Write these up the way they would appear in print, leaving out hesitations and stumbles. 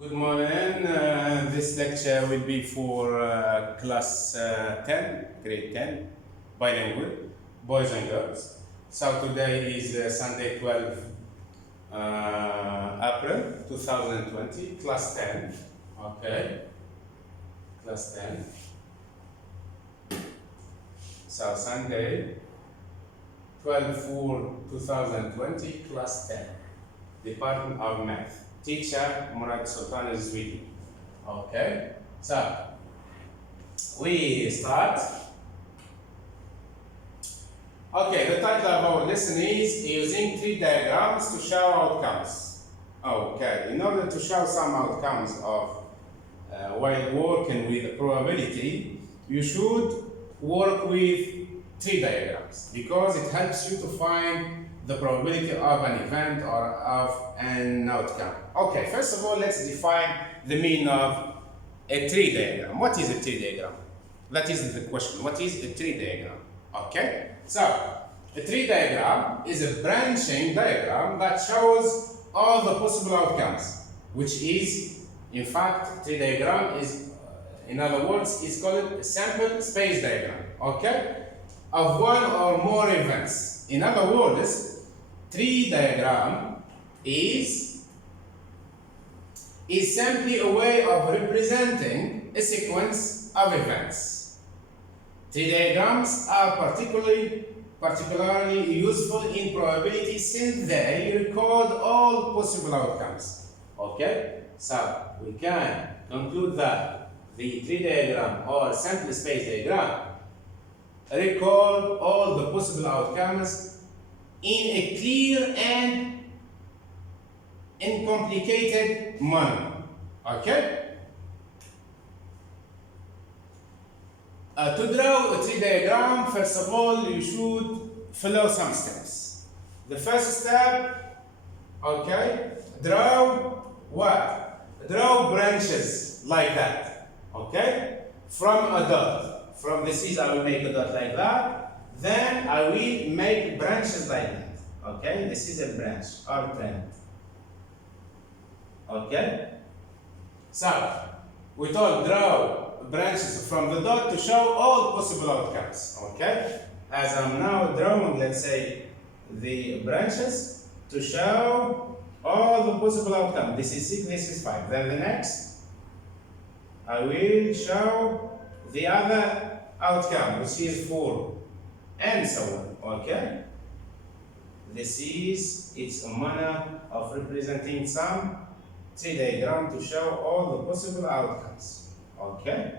Good morning. This lecture will be for class 10, grade 10, bilingual, boys and girls. So today is Sunday 12 April 2020, class 10. Okay, class 10. So Sunday 12/4/2020, class 10, Department of Math. Teacher Murad Sultan is reading. Okay, so we start. Okay, the title of our lesson is using tree diagrams to show outcomes. Okay, in order to show some outcomes of while working with probability, you should work with tree diagrams because it helps you to find the probability of an event or of an outcome. Okay, first of all, let's define the meaning of a tree diagram. What is a tree diagram? That is the question. What is a tree diagram? Okay, so a tree diagram is a branching diagram that shows all the possible outcomes, which is, in fact, tree diagram is, in other words, is called a sample space diagram, okay, of one or more events. In other words, tree diagram is simply a way of representing a sequence of events. Tree diagrams are particularly useful in probability since they record all possible outcomes. Okay, so we can conclude that the tree diagram or sample space diagram record all the possible outcomes in a clear and uncomplicated manner. Okay? To draw a tree diagram, first of all, you should follow some steps. The first step, okay, draw what? Draw branches like that, okay? From a dot. From the seeds, I will make a dot like that. Then I will make branches like that. Okay, this is a branch or trend. Okay, so we told draw branches from the dot to show all possible outcomes. Okay, as I'm now drawing, let's say, the branches to show all the possible outcomes. This is 6, this is 5. Then the next, I will show the other outcome, which is 4. And so on, okay? This is its manner of representing some tree diagram to show all the possible outcomes, okay?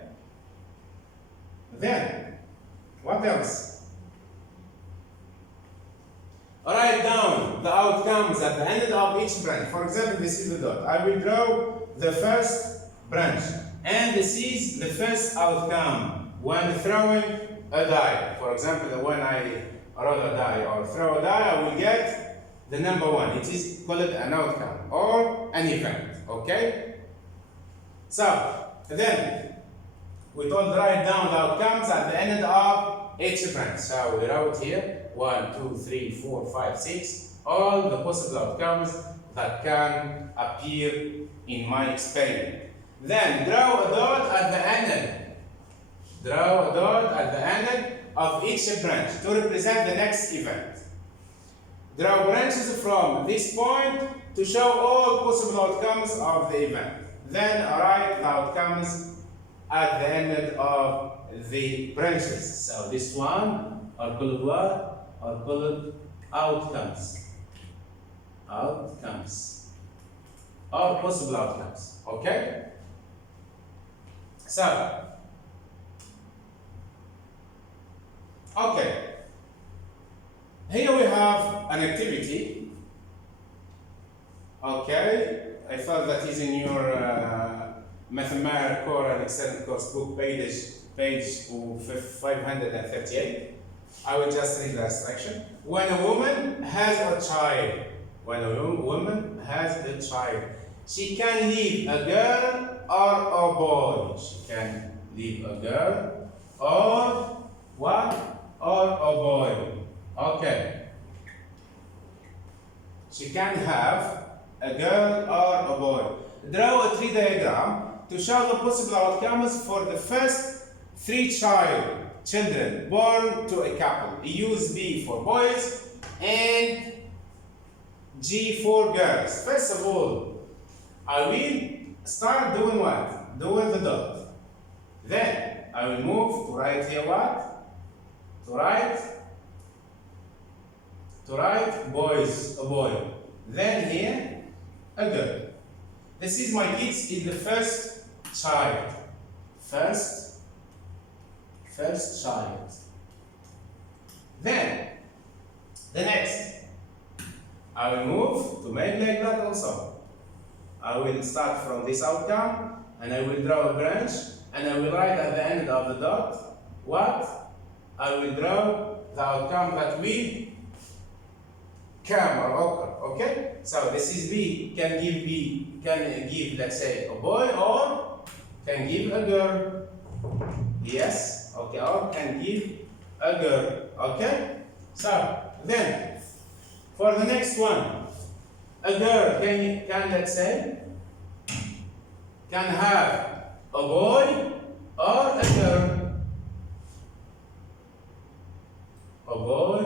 Then, what else? Write down the outcomes at the end of each branch. For example, this is the dot. I will draw the first branch, and this is the first outcome when throwing a die. For example, when I roll a die or throw a die, I will get the number 1. It is called an outcome or an event, okay? So, then, we don't write down the outcomes at the end of each branch. So, we wrote here 1, 2, 3, 4, 5, 6, all the possible outcomes that can appear in my experiment. Then, draw a dot at the end. Draw a dot at the end of each branch to represent the next event. Draw branches from this point to show all possible outcomes of the event. Then write the outcomes at the end of the branches. So this one are called what? Are called outcomes. Outcomes. Or possible outcomes. Okay? So, okay, here we have an activity. Okay, I thought that is in your Mathematics Core and Extended Course book page 538. I will just read the instruction. When a woman has a child, she can leave a girl or a boy. She can leave a girl or what? Or a boy. Okay. She can have a girl or a boy. draw a tree diagram to show the possible outcomes for the first 3 children born to a couple. Use B for boys and G for girls. First of all, I will start doing what? Doing the dot. Then I will move to write here what? To write boys, a boy. Then here, a girl. This is my kids is the first child. First child. Then, the next. I will move to make like that also. I will start from this outcome and I will draw a branch and I will write at the end of the dot what? I will draw the outcome that will come or occur. Okay? So this is B. Can give let's say a boy or can give a girl. Yes, okay, or can give a girl. Okay? So then for the next one, a girl can let's say can have a boy or a girl. A boy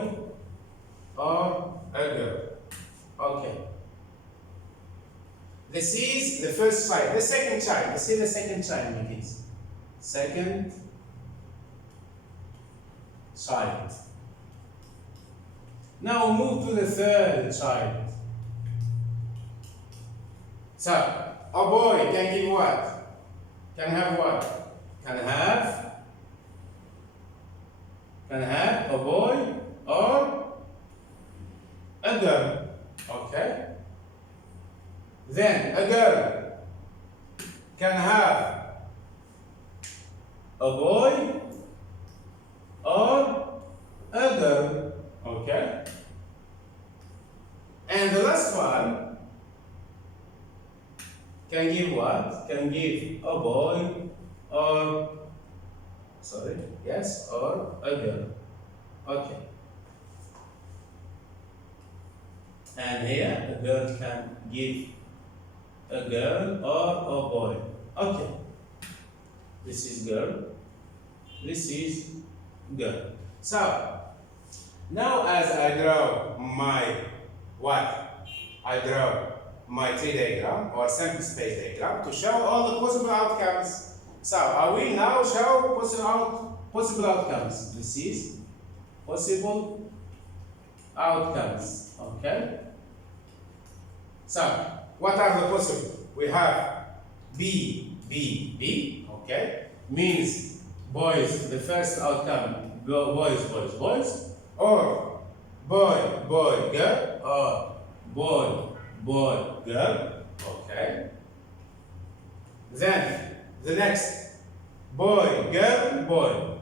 or a girl. Okay. This is the first child. The second child. Let's see the second child, my kids. Second child. Now move to the third child. So, a boy can give what? Can have what? Can have a boy or a girl. Okay? Then a girl can have a boy or a girl. Okay? And the last one can give what? Can give a boy or, or a girl. Okay. And here, a girl can give a girl or a boy. Okay. This is girl. This is girl. So, now as I draw my what? I draw my tree diagram or sample space diagram to show all the possible outcomes. So, I will now show possible outcomes. This is possible outcomes. Okay? So, what are the possible? We have B, B, B, okay? Means boys, the first outcome, boys, boys, boys, or boy, boy, girl, or boy, boy, girl, okay? Then, the next, boy, girl, boy,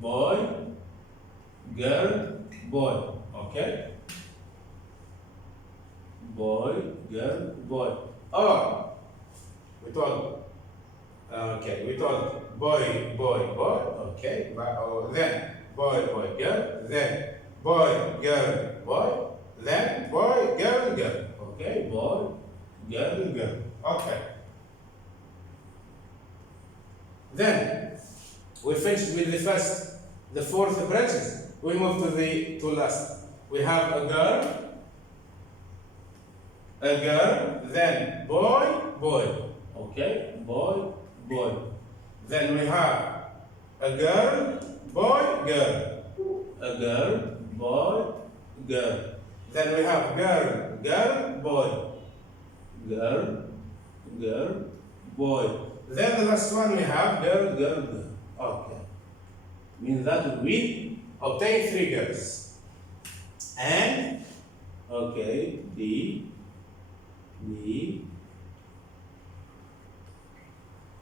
boy, girl, boy, okay? Boy, girl, boy. Or we told boy, boy, boy, okay, then boy, boy, girl, then boy, girl, boy, then boy, girl, girl, okay, boy, girl, girl, okay. Then we finished with the fourth branches. We move to last. We have a girl, then boy, boy, okay, boy, boy. Then we have a girl, boy, girl, a girl, boy, girl. Then we have girl, girl, boy, girl, girl, boy. Then the last one we have girl, girl, girl. Okay. Means that we obtain 3 girls. And, okay, B.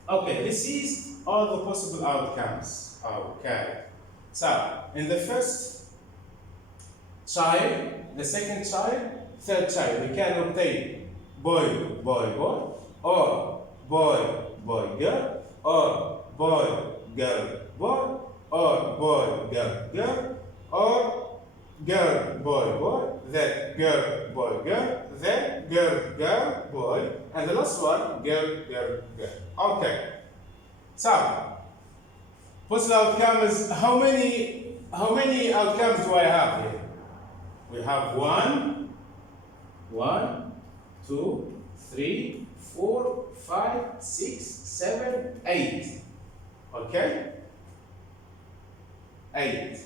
Okay, this is all the possible outcomes. Okay. So, in the first child, the second child, third child, we can obtain boy, boy, boy, or boy, boy, girl, or boy, girl, boy, or boy, girl, girl, or girl, boy, boy. then girl, boy, girl, then girl, girl, boy, and the last one, girl, girl, girl. Okay. So, possible outcomes, how many outcomes do I have here? We have 1, 2, 3, 4, 5, 6, 7, 8. Okay? 8.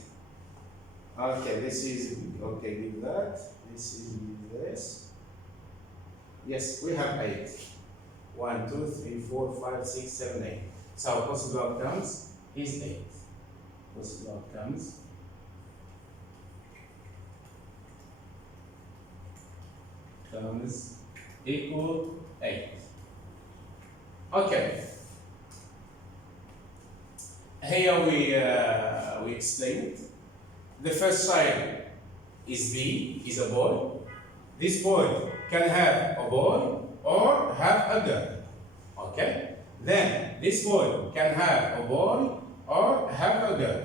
Okay, this is, okay, with that. This is with this. Yes, we have 8. 1, 2, 3, 4, 5, 6, 7, 8. So possible outcomes is 8. Possible outcomes equal 8. Okay. Here we explain it. The first child is B, is a boy. This boy can have a boy or have a girl. Okay? Then this boy can have a boy or have a girl.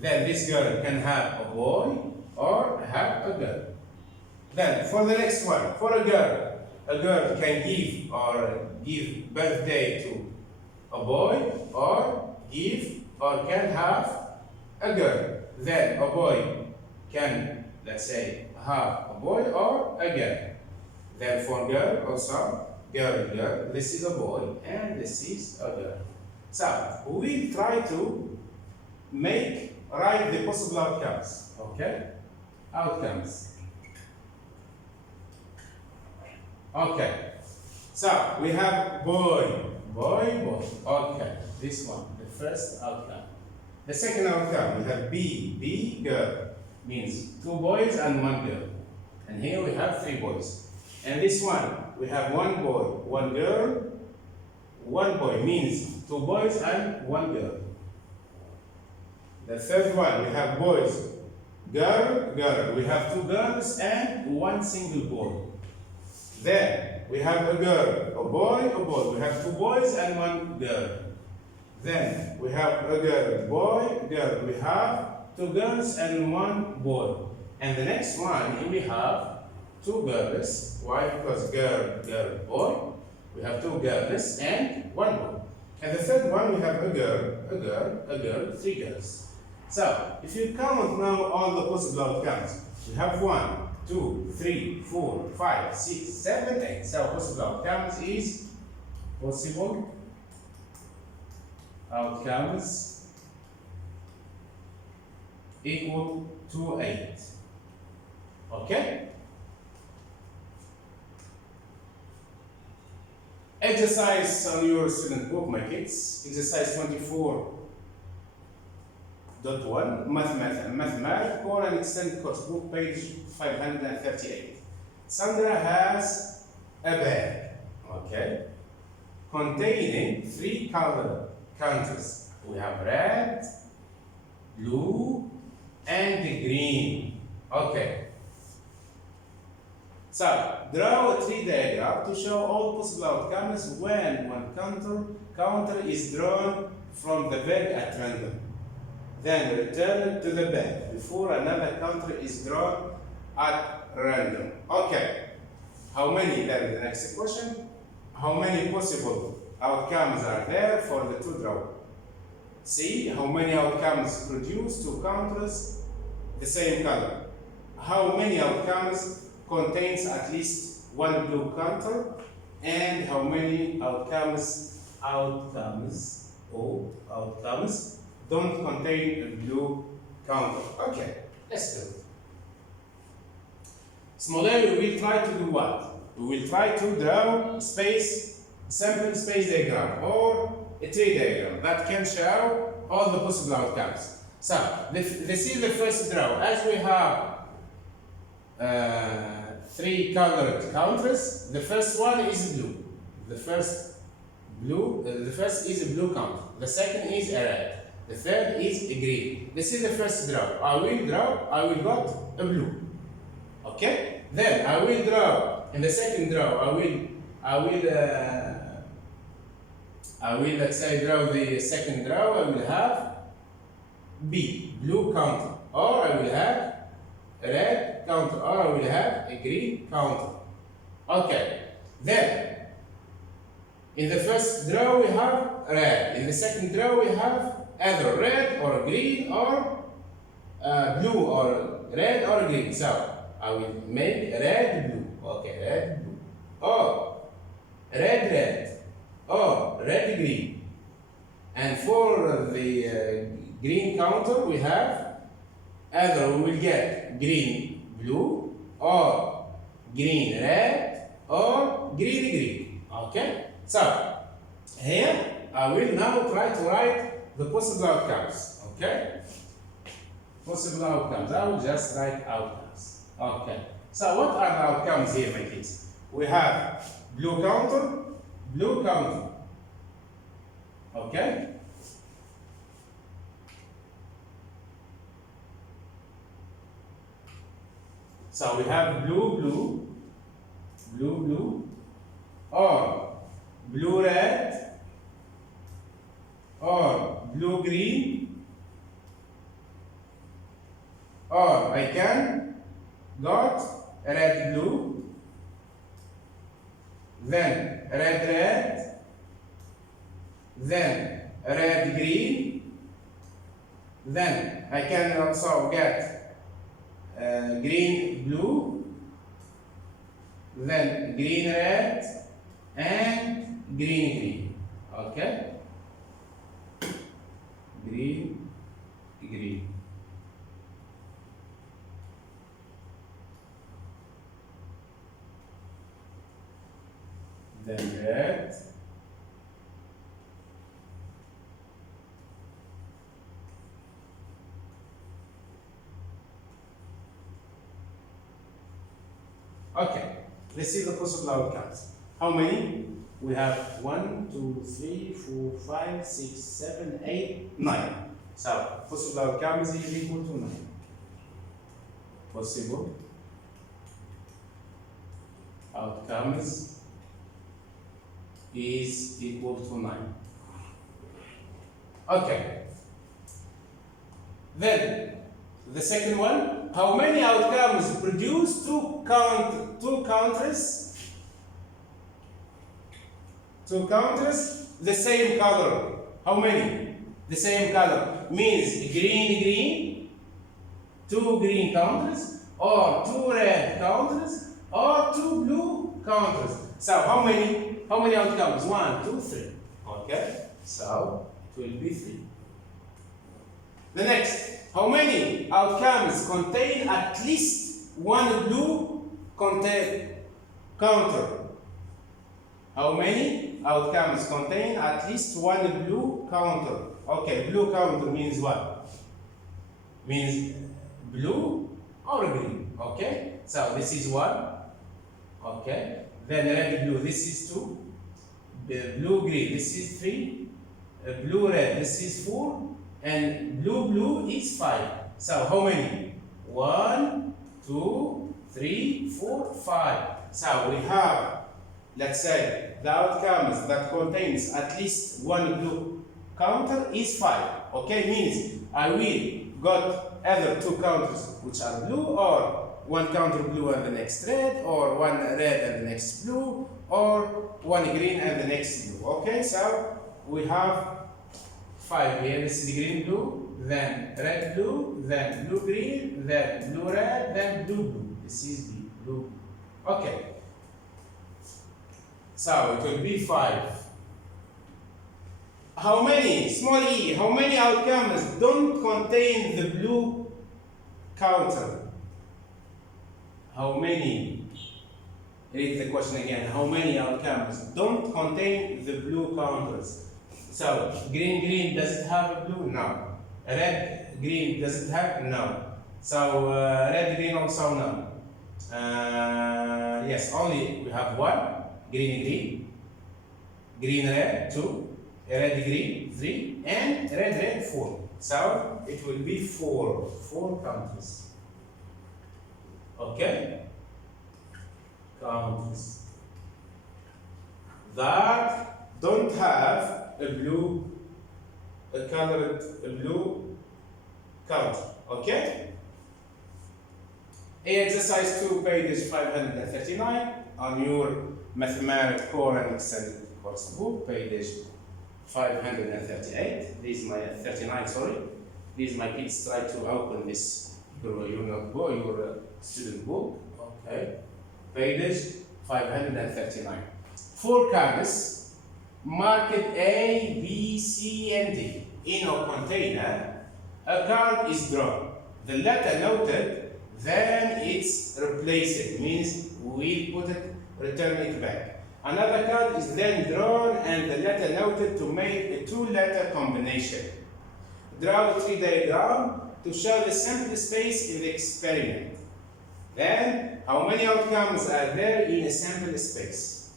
Then this girl can have a boy or have a girl. Then for the next one, for a girl can give birthday to a boy or can have a girl. Then a boy can, let's say, have a boy or a girl. Then for girl also, girl, this is a boy and this is a girl. So we try to write the possible outcomes. Okay? Outcomes. Okay. So we have boy. Okay. This one, the first outcome. The second outcome, we have B, girl, means 2 boys and 1 girl. And here we have 3 boys. And this one, we have 1 boy, 1 girl, 1 boy means 2 boys and 1 girl. The third one, we have boys, girl. We have 2 girls and 1 single boy. Then we have a girl, a boy. We have 2 boys and 1 girl. Then we have a girl, boy, girl. We have 2 girls and 1 boy. And the next one, we have 2 girls. Why? Because girl, boy. We have 2 girls and 1 boy. And the third one, we have a girl, 3 girls. So, if you count now all the possible outcomes, we have 1, 2, 3, 4, 5, 6, 7, 8. So, possible outcomes is possible outcomes equal to 8. Okay? Exercise on your student book, my kids. Exercise 24.1, mathematics for an extended course book, page 538. Sandra has a bag, okay, containing 3 color counters. We have red, blue, and green. Okay. So, draw a tree diagram to show all possible outcomes when one counter is drawn from the bag at random. Then return it to the bag before another counter is drawn at random. Okay. How many, then the next question, how many possible outcomes are there for the 2 draw? See how many outcomes produce 2 counters the same color. How many outcomes contains at least 1 blue counter, and how many outcomes don't contain a blue counter. Okay, let's do it. Smaller, we will try to do what? We will try to draw sample space diagram or a tree diagram that can show all the possible outcomes. So, this is the first draw. As we have 3 colored counters, the first one is blue. The first is a blue counter. The second is a red. The third is a green. This is the first draw. I will got a blue. Okay? Then I will draw in the second draw. I will let's say draw the second draw. I will have B, blue counter, or I will have red red counter, or I will have a green counter. Okay, then in the first row we have red, in the second row we have either red or green or blue or red or green. So I will make red blue. Okay, red blue. Or red red. Or red green. And for the green counter we have either we will get green blue or green red or green green. Okay? So here I will now try to write the possible outcomes. Okay? Possible outcomes. I will just write outcomes. Okay. So what are the outcomes here, my kids? We have blue counter, blue counter. Okay? So we have blue, blue, blue, blue, or blue red, or blue green, or I can got red blue, then red red, then red green, then I can also get green blue, then green red, and green green. Okay? Green green. Then red. Okay, let's see the possible outcomes. How many? We have 1, 2, 3, 4, 5, 6, 7, 8, 9. So, possible outcomes is equal to 9. Possible outcomes is equal to 9. Okay. Then, the second one, how many outcomes produce two counters the same color? How many? The same color means green green, two green counters, or two red counters, or two blue counters. So how many outcomes? 1, 2, 3. Okay, so it will be 3. The next, how many outcomes contain at least one blue counter? How many outcomes contain at least one blue counter? Okay, blue counter means what? Means blue or green. Okay, so this is 1. Okay, then red blue, this is 2. Blue green, this is 3. Blue red, this is 4. And blue is 5. So how many? 1, 2, 3, 4, 5. So we have, let's say, the outcomes that contains at least one blue counter is 5. Okay, means I will got either two counters which are blue, or one counter blue and the next red, or one red and the next blue, or one green and the next blue. Okay, so we have 5 here. This is green blue, then red blue, then blue green, then blue red, then blue blue. This is the blue. Okay. So it will be 5. How many, small e, how many outcomes don't contain the blue counter? How many? Read the question again. How many outcomes don't contain the blue counters? So, green, does it have a blue? No. Red, green, does it have? No. So, red, green also no. Yes, only we have 1. Green, red, 2. Red, green, 3. And red, 4. So, it will be 4 counters. Okay? Counters that don't have a blue colored blue counter. Okay? Exercise 2, page 539 on your mathematical and Excel course book, page 538. This is my 39, sorry. These my kids try to open this your notebook, your student book. Okay. Page 539. 4 cards marked A, B, C, and D. In a container, a card is drawn. The letter noted, then it's replaced, means we put it, return it back. Another card is then drawn and the letter noted to make a 2-letter combination. Draw a tree diagram to show the sample space in the experiment. Then, how many outcomes are there in a sample space?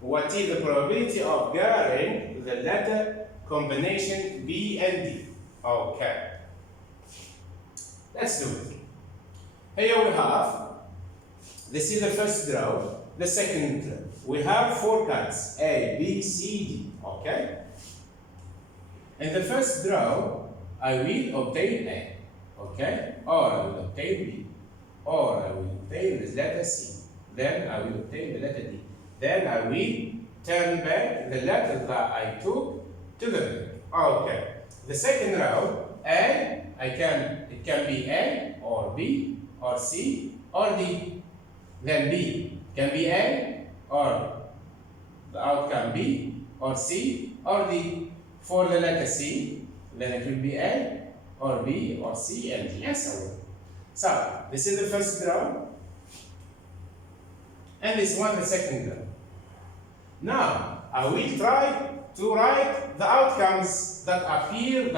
What is the probability of getting the letter combination B and D? Okay. Let's do it. Here we have, this is the first draw, the second draw. We have 4 cards, A, B, C, D, okay? In the first draw, I will obtain A, okay? Or I will obtain B, or I will obtain the letter C. Then I will obtain the letter D. Then I will turn back the letter that I took to the back. Okay. The second row, A, it can be A or B or C or D. Then B can be A or the outcome B or C or D. For the letter C, then it will be A or B or C and D and so on. So this is the first draw, and this one the second draw. Now I will try to write the outcomes that appear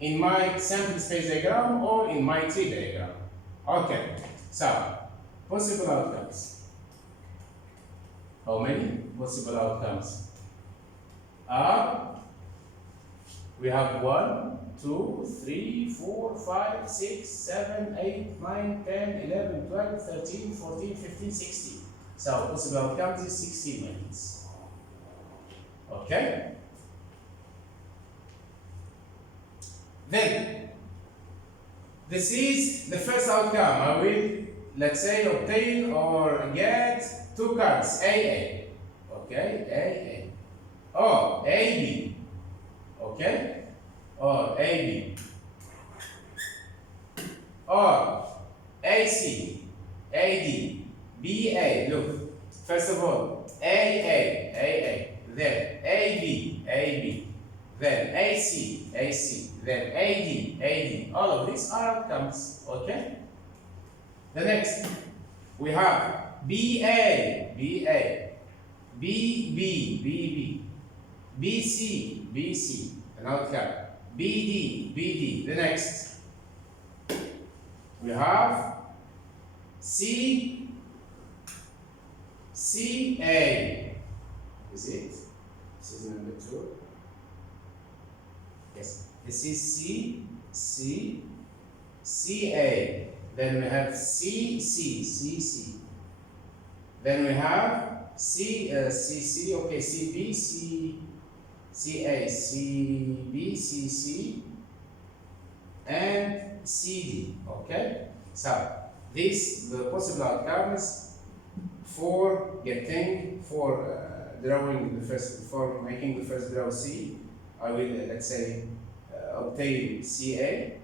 in my sample space diagram or in my tree diagram. Okay, so possible outcomes. How many possible outcomes are? We have 1, 2, 3, 4, 5, 6, 7, 8, 9, 10, 11, 12, 13, 14, 15, 16. So possible outcomes is 16 minutes. Okay? Then, this is the first outcome. I will, let's say, obtain or get 2 cards, AA. Okay? AA. Or AB. Okay? Or AB. Or AC. AD. BA. Look. First of all, AA. Then AB. Then AC. Then AD. All of these are outcomes. Okay? The next, we have BA. BB. BC, an outcome. BD. The next, we have CA. Is it? This is number 2. Yes. This is CA. Then we have CC. Then we have CC. Okay, CB, CA, CB, CC, and CD. Okay. So these the possible outcomes for drawing the first, for making the first draw C. I will let's say obtain CA,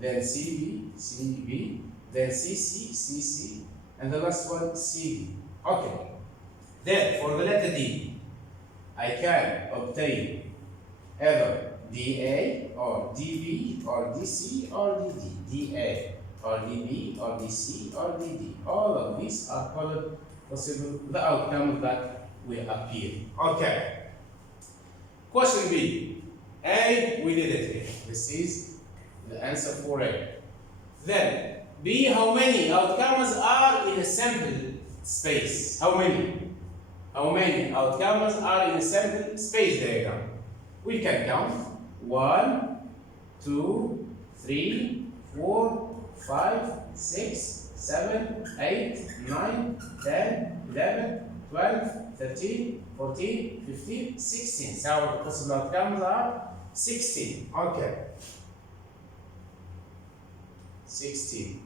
then CB, then CC, and the last one CD. Okay. Then for the letter D, I can obtain either DA or DB or DC or DD, DA or DB or DC or DD. All of these are called possible the outcome that will appear. Okay. Question B. A, we did it here. This is the answer for A. Then B, how many outcomes are in a sample space? How many? How many outcomes are in a sample space diagram? We can count 1, 2, 3, 4, 5, 6, 7, 8, 9, 10, 11, 12, 13, 14, 15, 16. So the possible outcomes are 16. Okay. 16.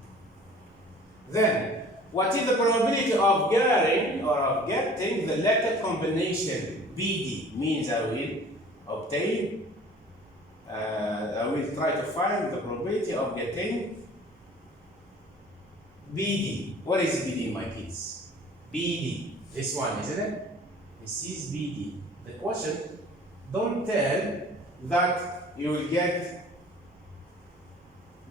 Then, what is the probability of getting or of getting the letter combination BD? Means I will obtain, I will try to find the probability of getting BD. What is BD, my kids? BD. This one, isn't it? This is BD. The question, don't tell that you will get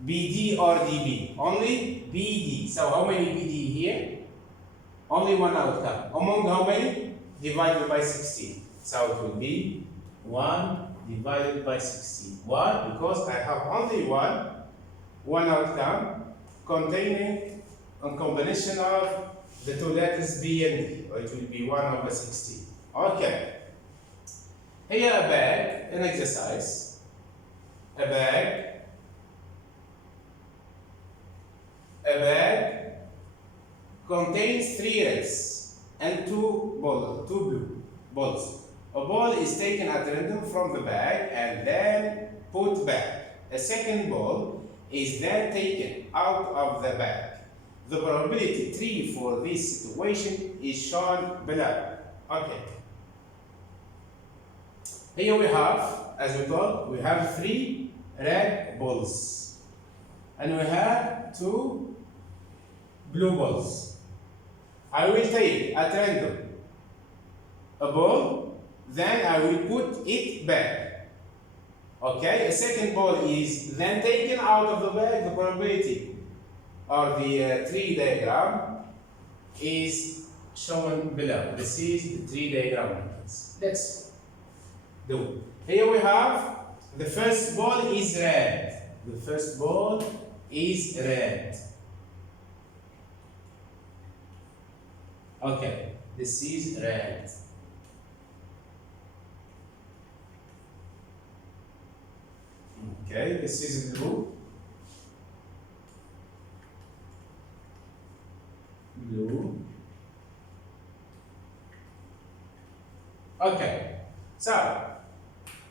BD or DB. Only BD. So how many BD here? Only one outcome. Among how many? Divided by 16. So it will be 1 divided by 16. Why? Because I have only one outcome containing a combination of the two letters B and D. Or it will be 1 over 16. Okay. Here a bag, an exercise. A bag contains 3 reds and 2 blue balls. A ball is taken at random from the bag and then put back. A second ball is then taken out of the bag. The probability 3 for this situation is shown below. Okay. Here we have, as we told, we have 3 red balls. And we have 2 blue balls. I will take at random a ball, then I will put it back. Okay, a second ball is then taken out of the bag. The probability or the tree diagram is shown below. This is the tree diagram. Let's do. Here we have the first ball is red. The first ball is red. Okay, this is red. Okay, this is blue. Blue. Okay, so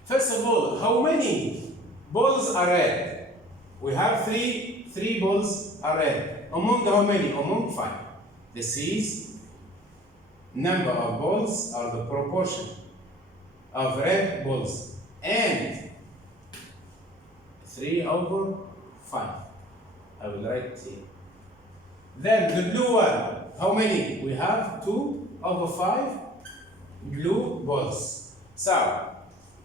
first of all, how many balls are red? We have three balls are red. Among how many? Among 5. This is number of balls or the proportion of red balls, and 3 over 5. I will write it here. Then the blue one, how many? We have 2 over 5 blue balls. So,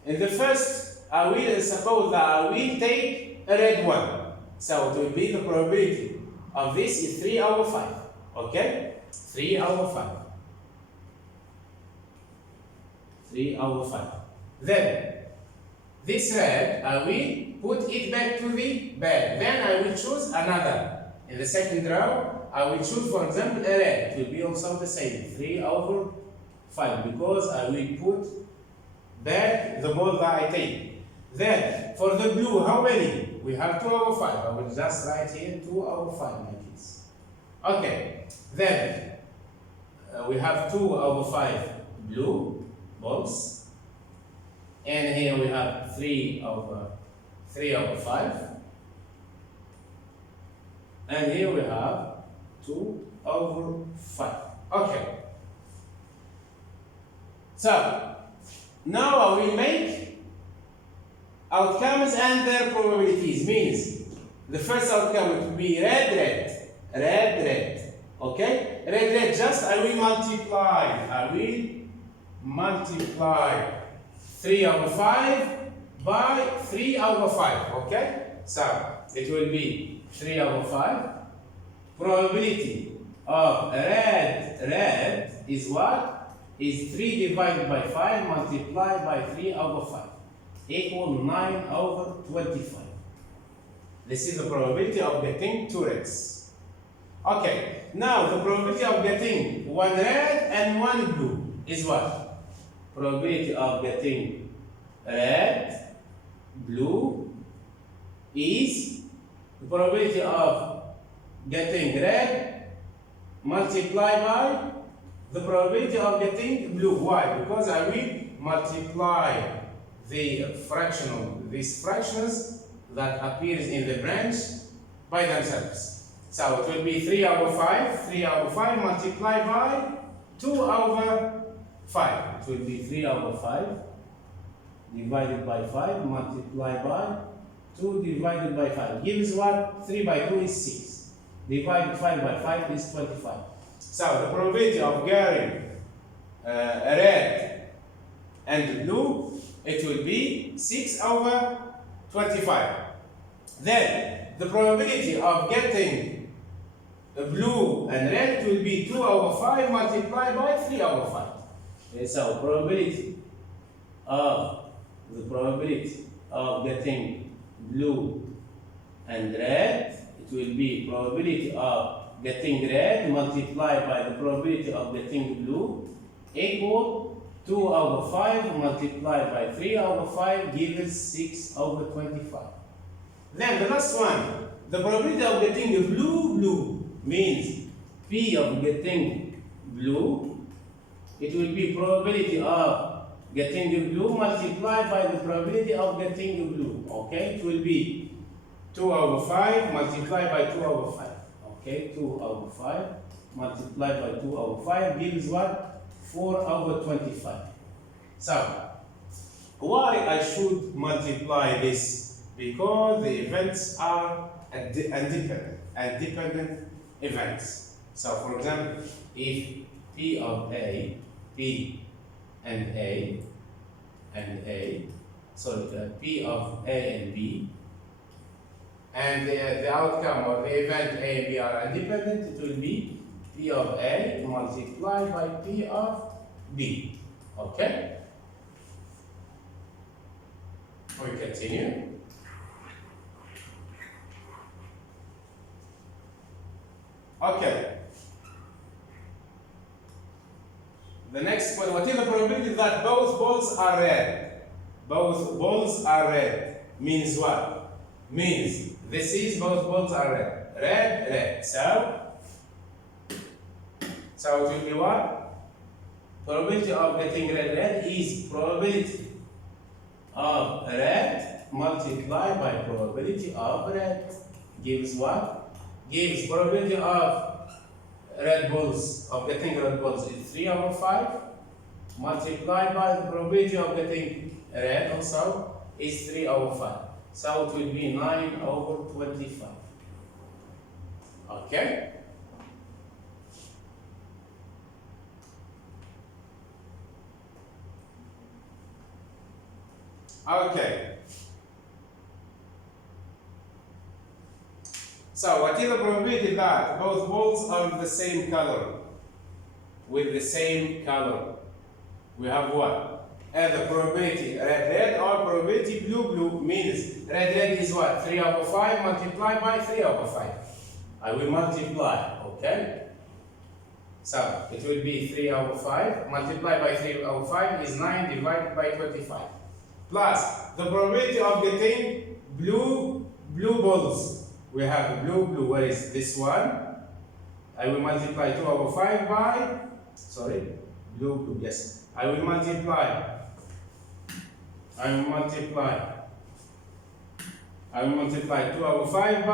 in the first, I will suppose that I will take a red one. So, it will be the probability of this is 3 over 5. Okay? 3 over 5. 3 over 5. Then, this red, I will put it back to the bag. Then I will choose another. In the second row, I will choose, for example, a red. It will be also the same, 3 over 5, because I will put back the ball that I take. Then, for the blue, how many? We have 2 over 5. I will just write here 2 over 5, my kids. Okay. Then, we have 2 over 5 blue balls. And here we have 3 over 5. And here we have 2 over 5. Okay. So, now I will make outcomes and their probabilities. Means, the first outcome will be red, red, red, red. Okay? Red, red, just I will multiply 3 over 5 by 3 over 5. Okay? So, it will be 3 over 5. Probability of red is what? Is 3 divided by 5 multiplied by 3 over 5. Equal 9 over 25. This is the probability of getting 2 reds. Okay, now the probability of getting 1 red and 1 blue is what? Probability of getting red, blue is the probability of getting red multiplied by the probability of getting blue. Why? Because I will multiply the these fractions that appears in the branch by themselves. So it will be 3 over 5, 3 over 5 multiplied by 2 over 5. It will be 3 over 5 divided by 5 multiplied by 2 divided by 5. Gives what? 3 by 2 is 6. Divided 5 by 5 is 25. So the probability of getting red and blue, it will be 6 over 25. Then the probability of getting blue and red will be 2 over 5 multiplied by 3 over 5. Okay, so probability of getting blue and red, it will be probability of getting red multiplied by the probability of getting blue equal 2 over 5 multiplied by 3 over 5 gives 6 over 25. Then the last one, the probability of getting blue means P of getting blue, it will be probability of getting the blue multiplied by the probability of getting the blue. Okay, it will be 2 over 5 multiplied by 2 over 5. Okay, 2 over 5 multiplied by 2 over 5 gives what? 4 over 25. So, why I should multiply this? Because the events are independent events. So, for example, if P of A, P and A, P of A and B, and the outcome or the event A and B are independent, it will be P of A multiplied by P of B. Okay? We continue. Okay. The next one, what is the probability that both balls are red? Both balls are red. Means what? Means this is both balls are red. Red. So it will be what? Probability of getting red is probability of red multiplied by probability of red. Gives what? Gives probability of red balls, of getting red balls is 3 over 5 multiplied by the probability of getting red also is 3 over 5. So it will be 9 over 25. Okay? Okay. So what is the probability that both balls are the same color? With the same color. We have what? The probability red or probability blue means red is what? 3 over 5 multiplied by 3 over 5. I will multiply, okay? So it will be 3 over 5 multiplied by 3 over 5 is 9 divided by 25. Plus the probability of getting blue balls. We have blue, where is this one? I will multiply 2 over 5 by, blue, yes. I will multiply 2 over 5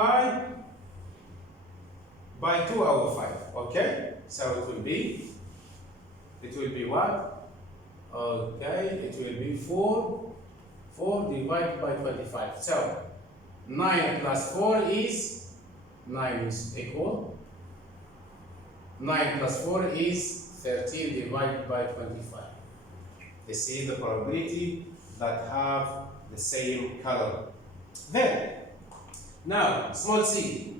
by 2 over 5, okay? So it will be what? Okay, it will be 4 divided by 25. So 9 plus 4 is 9 is equal. 9 plus 4 is 13 divided by 25. This is the probability that have the same color. Then, now, small c.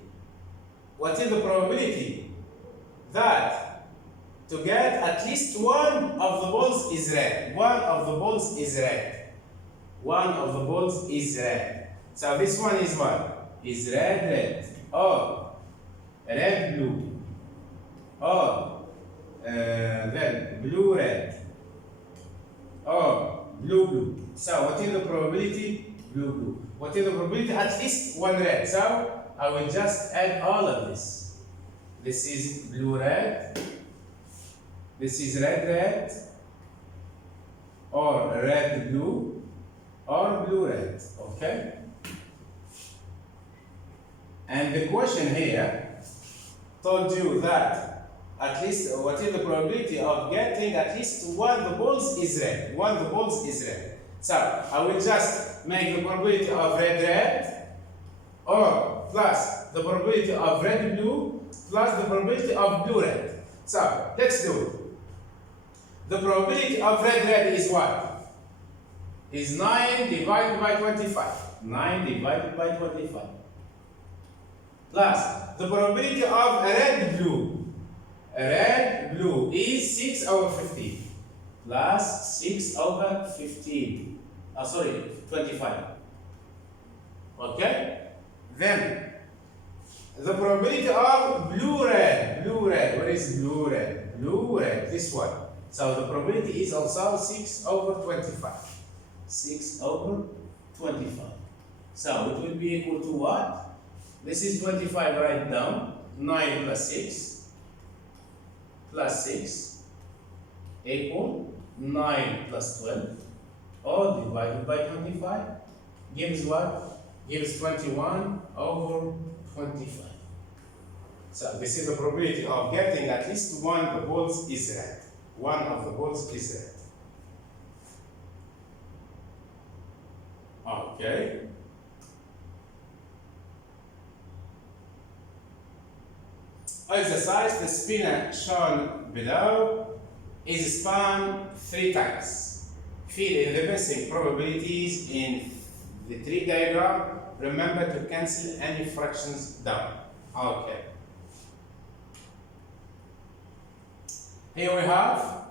What is the probability that to get at least one of the balls is red? One of the balls is red. One of the balls is red. So this one is what? Is red, or red, blue, or then blue, red, or blue. So what is the probability? Blue. What is the probability? At least one red. So I will just add all of this. This is blue, red. This is red, or red, blue, or blue, red. Okay? And the question here told you that at least what is the probability of getting at least one of the balls is red. One of the balls is red. So I will just make the probability of red or plus the probability of red blue plus the probability of blue red. So let's do it. The probability of red is what? Is 9 divided by 25. 9 divided by 25. Plus the probability of red blue. Red blue is 6 over 15. Plus 6 over 15. Sorry, 25. Okay? Then the probability of blue red. Blue red. Where is blue red? Blue red. This one. So the probability is also 6 over 25. 6 over 25. So it will be equal to what? This is 25 right down. 9 plus 6 plus 6 equal 9 plus 12 all divided by 25 gives what? Gives 21 over 25. So this is the probability of getting at least one of the balls is red. One of the balls is red. Okay. Exercise, the spinner shown below is spun 3 times. Fill in the missing probabilities in the tree diagram. Remember to cancel any fractions down. Okay. Here we have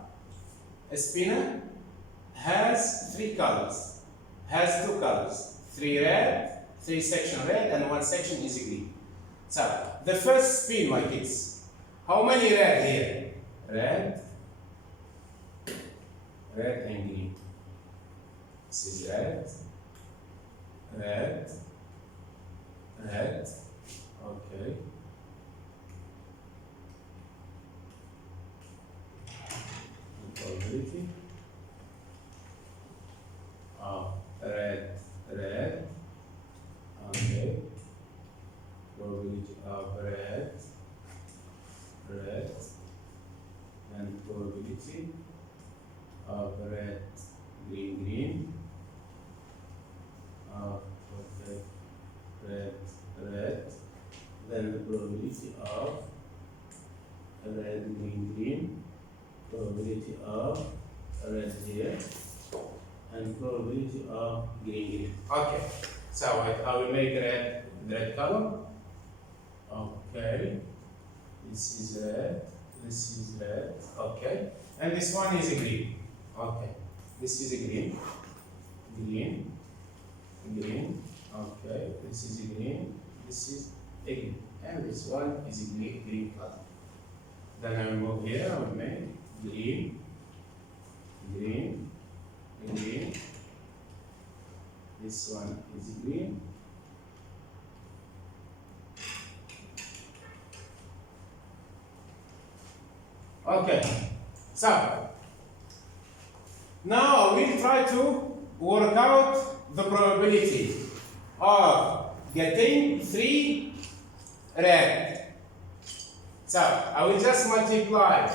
a spinner has 3 colors, has 2 colors, 3 red, 3 section red, and 1 section is green. So the first spin, my kids, how many red here? Red, red and green. This is red, red, red. Okay. Probability of red, red. Okay. Probability of red, red, and probability of red, green, green. Okay. Red, red. Then the probability of red, green, green. Probability of red here and probability of green green. Okay, so I will make the red color. Okay, this is red, this is red. Okay, and this one is green. Okay, this is green, green, green. Okay, this is green, this is green, and this one is green color. Then I will move here. I will make green, green, green. This one is green. Okay, so now I will try to work out the probability of getting 3 red. So I will just multiply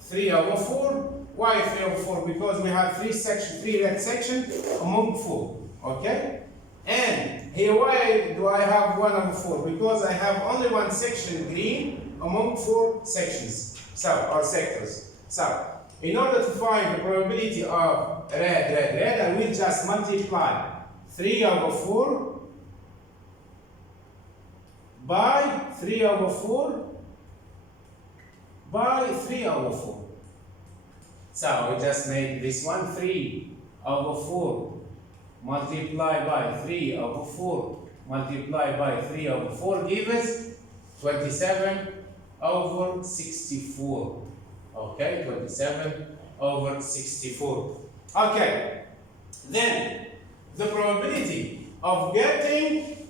3 over 4. Why 3 over 4? Because we have 3 red sections among 4. Okay? And here, why do I have 1 over 4? Because I have only 1 section green among 4 sections. So, or sectors. So, in order to find the probability of red, I will just multiply 3 over 4 by 3 over 4 by 3 over 4. So we just make this one 3 over 4 multiplied by 3 over 4 multiplied by 3 over 4 gives us 27 over 64. Okay, 27 over 64. Okay, then the probability of getting,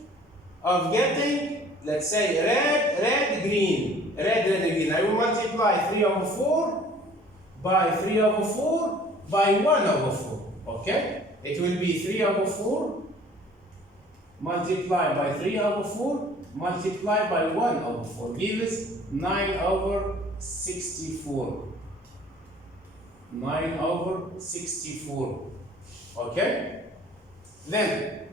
let's say red, green. I will multiply 3 over 4 by 3 over 4 by 1 over 4. Okay, it will be 3 over 4 multiplied by 3 over 4 multiply by 1 over 4 gives 9 over 64. 9 over 64. Okay? Then,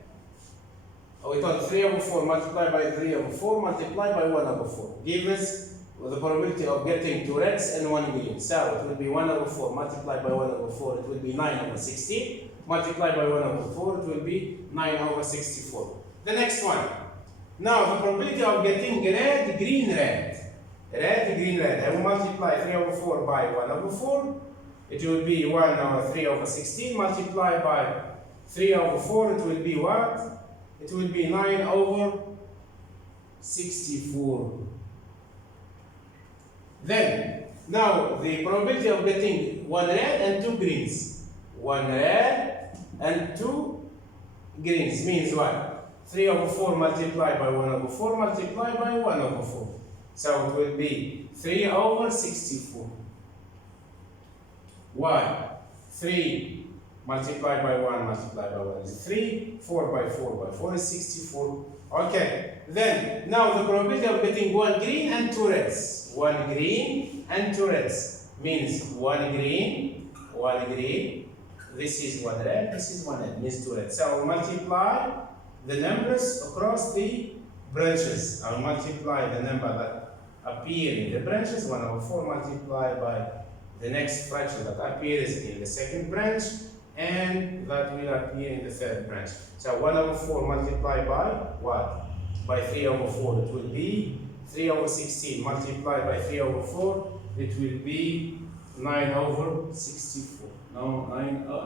we thought 3 over 4 multiplied by 3 over 4 multiplied by 1 over 4 gives us the probability of getting 2 reds and 1 green. So it will be 1 over 4 multiplied by 1 over 4, it will be 9 over 16. Multiplied by 1 over 4, it will be 9 over 64. The next one. Now the probability of getting red, green, red. Red, green, red. I will multiply 3 over 4 by 1 over 4. It will be 1 over 3 over 16. Multiplied by 3 over 4, it will be what? It will be 9 over 64. Then, now the probability of getting 1 red and 2 greens. 1 red and 2 greens means what? 3 over 4 multiplied by 1 over 4 multiplied by 1 over 4. So it will be 3 over 64. Why? 3 multiplied by 1 multiplied by 1 is 3. 4 by 4 by 4 is 64. Okay. Then, now the probability of getting 1 green and 2 reds. 1 green and 2 reds means 1 green, 1 green. This is 1 red, this is 1 red, means 2 reds. So I'll multiply the numbers across the branches. I'll multiply the number that appear in the branches, 1 over 4 multiplied by the next fraction that appears in the second branch and that will appear in the third branch. So 1 over 4 multiplied by what? By 3 over 4, it will be 3 over 16 multiplied by 3 over 4, it will be 9 over 64. No,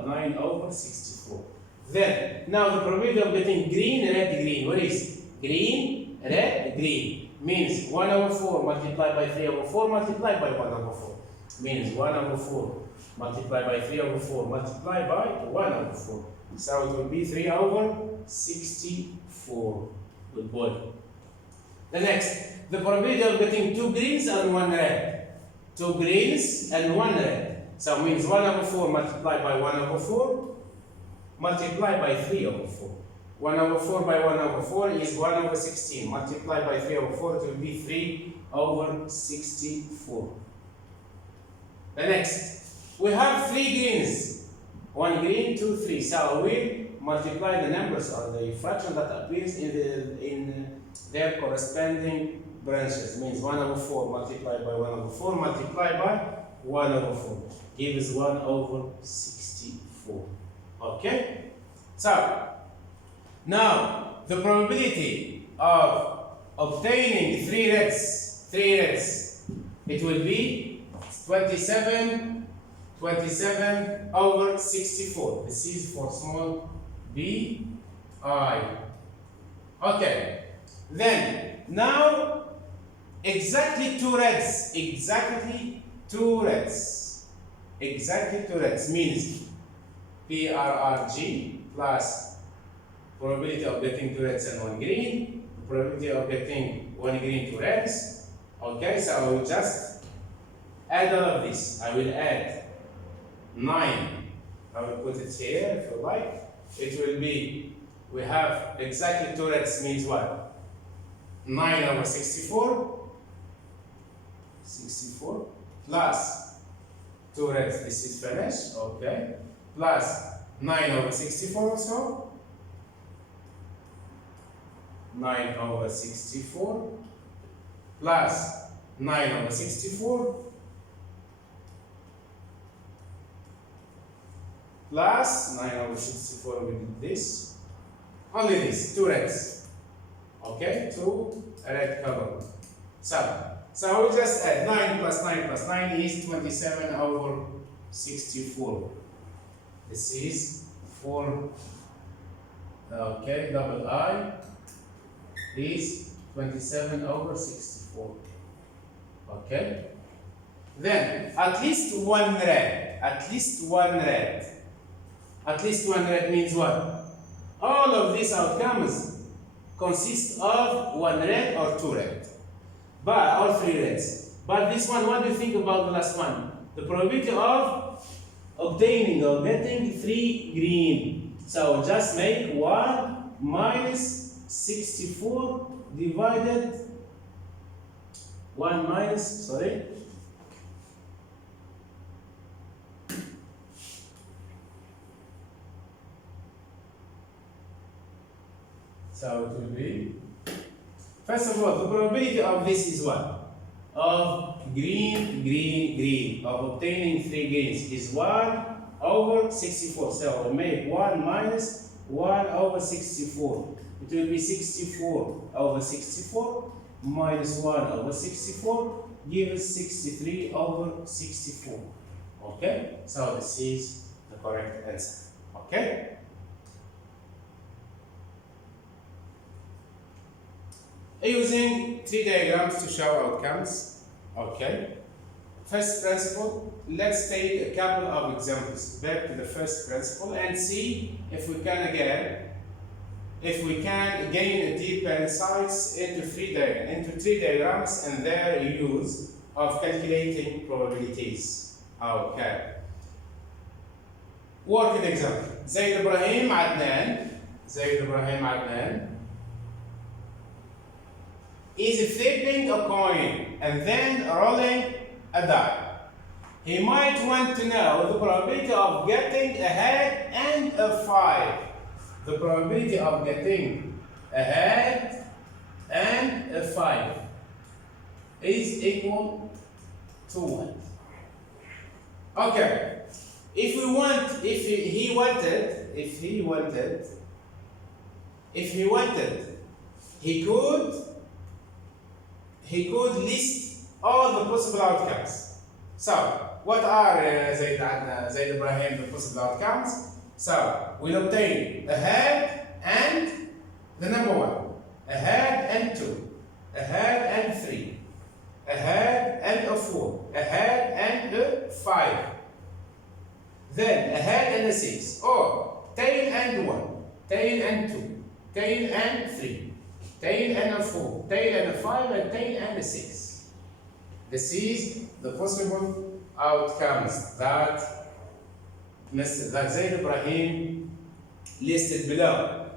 9 over 64. Then, now the probability of getting green, red, green. What is green, red, green? Means 1 over 4 multiplied by 3 over 4 multiplied by 1 over 4. Means 1 over 4 multiplied by 3 over 4 multiplied by 1 over 4. So it will be 3 over 64. Good boy. The next, the probability of getting 2 greens and 1 red. 2 greens and 1 red. So means 1 over 4 multiplied by 1 over 4 multiplied by 3 over 4. 1 over 4 by 1 over 4 is 1 over 16. Multiplied by 3 over 4, it will be 3 over 64. The next, we have 3 greens. 1 green, 2, 3. So we multiply the numbers or the fraction that appears in their corresponding branches. Means 1 over 4 multiplied by 1 over 4 multiplied by 1 over 4 gives 1 over 64. Okay? So, now the probability of obtaining 3 reds, it will be 27 over 64. This is for small b I. Okay. Then, now, exactly 2 reds. Exactly 2 reds. Exactly 2 reds means PRRG plus probability of getting 2 reds and 1 green, probability of getting 1 green, 2 reds. Okay, so I will just add all of this. I will add 9. I will put it here if you like. It will be, we have exactly 2 reds means what? 9 over 64 plus 2 reds, this is finished, okay, plus 9 over 64 also, 9 over 64 plus 9 over 64 plus 9 over 64, we did this, only this, 2 reds. Okay, 2 red color. So we just add 9 plus 9 plus 9 is 27 over 64. This is for, okay, double I is 27 over 64. Okay. Then at least 1 red. At least 1 red. At least 1 red means what? All of these outcomes consist of 1 red or 2 red, but or 3 reds. But this one, what do you think about the last one? The probability of obtaining or getting 3 green. So just make 1 minus 64 divided 1 minus, sorry, so it will be, first of all, the probability of this is what? Of green, of obtaining 3 greens is 1 over 64. So we make 1 minus 1 over 64. It will be 64 over 64 minus 1 over 64 gives 63 over 64. Okay? So this is the correct answer. Okay? Using 3 diagrams to show outcomes. Okay. First principle, let's take a couple of examples back to the first principle and see if we can gain deeper insights into 3 diagrams and their use of calculating probabilities. Okay. Working example. زيد إبراهيم عدنان is flipping a coin and then rolling a die. He might want to know the probability of getting a head and a 5. The probability of getting a head and a 5 is equal to 1. Okay. If he wanted, he could list all the possible outcomes. So, what are Zaid Ibrahim the possible outcomes? So, we'll obtain a head and the number 1, a head and 2, a head and 3, a head and a 4, a head and a 5, then a head and a 6, or tail and 1, tail and 2, tail and 3, tail and a 4, tail and a 5, and tail and a 6. This is the possible outcomes that Zaid Ibrahim listed below.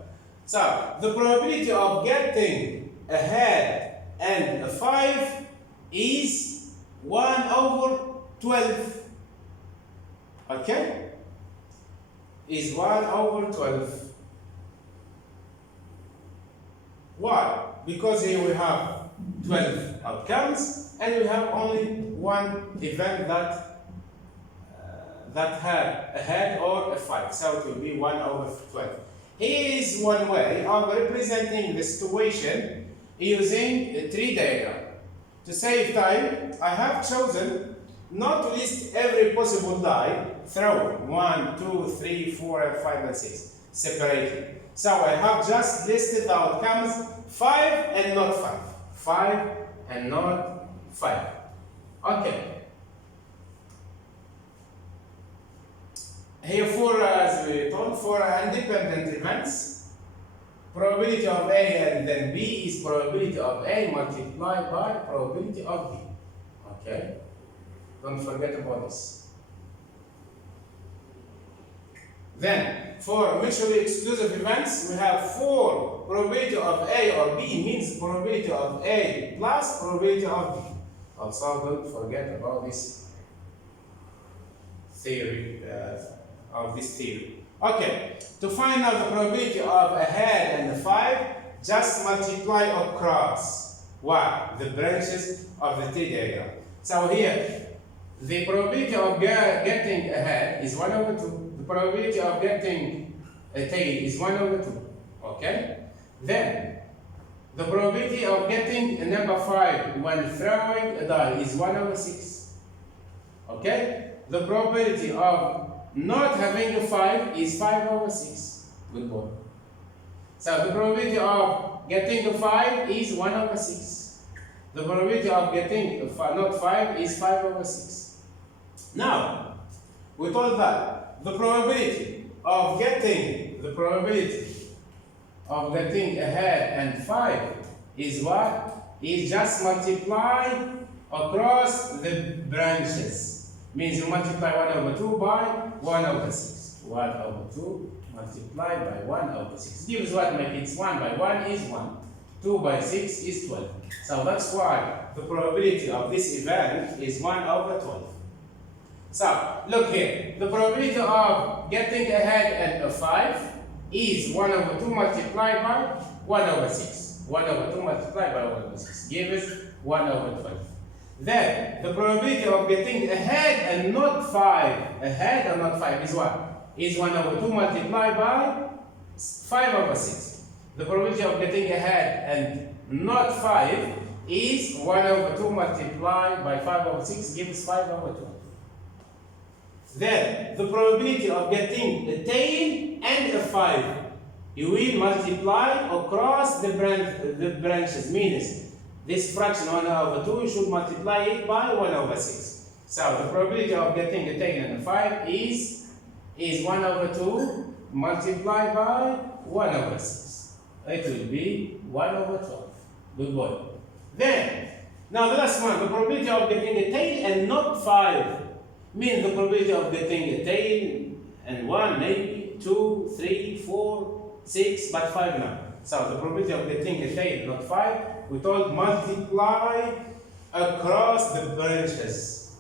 So, the probability of getting a head and a 5 is 1 over 12. Okay? Is 1 over 12. Why? Because here we have 12 outcomes and we have only one event that had a head or a 5. So it will be 1 over 12. Here is one way of representing the situation using a tree diagram. To save time, I have chosen not to list every possible die through 1, 2, 3, 4, and 5, and 6 separately. So I have just listed the outcomes 5 and not 5. 5 and not 5. Okay. Here as we told, for independent events, probability of A and then B is probability of A multiplied by probability of B. Okay? Don't forget about this. Then, for mutually exclusive events, we have 4 probability of A or B means probability of A plus probability of B. Also, don't forget about this theory, Okay, to find out the probability of a head and a 5, just multiply across what? The branches of the tree diagram. So here, the probability of getting a head is 1 over 2. The probability of getting a tail is 1 over 2. Okay? Then, the probability of getting a number 5 when throwing a die is 1 over 6. Okay? The probability of not having a 5 is 5 over 6. Good boy. So the probability of getting a 5 is 1 over 6. The probability of getting a not 5 is 5 over 6. Now, we told that the probability of getting a head and 5 is what? Is just multiplied across the branches. Means you multiply 1 over 2 by 1 over 6. 1 over 2 multiplied by 1 over 6. Gives what, my kids? 1 by 1 is 1. 2 by 6 is 12. So that's why the probability of this event is 1 over 12. So look here, the probability of getting ahead at a 5 is 1 over 2 multiplied by 1 over 6. 1 over 2 multiplied by 1 over 6 gives 1 over 12. Then the probability of getting ahead and not 5, ahead and not 5 is what? Is 1 over 2 multiplied by 5 over 6. The probability of getting ahead and not 5 is 1 over 2 multiplied by 5 over 6 gives 5 over 12. Then the probability of getting a tail and a 5, you will multiply across the branches, means this fraction 1 over 2, you should multiply it by 1 over 6. So the probability of getting a tail and a 5 is 1 over 2 multiplied by 1 over 6. It will be 1 over 12. Good boy. Then, now the last one, the probability of getting a tail and not 5 means the probability of getting a tail and 1, maybe 2, 3, 4, 6, but 5 now. So the probability of getting a tail, not 5, we told multiply across the branches.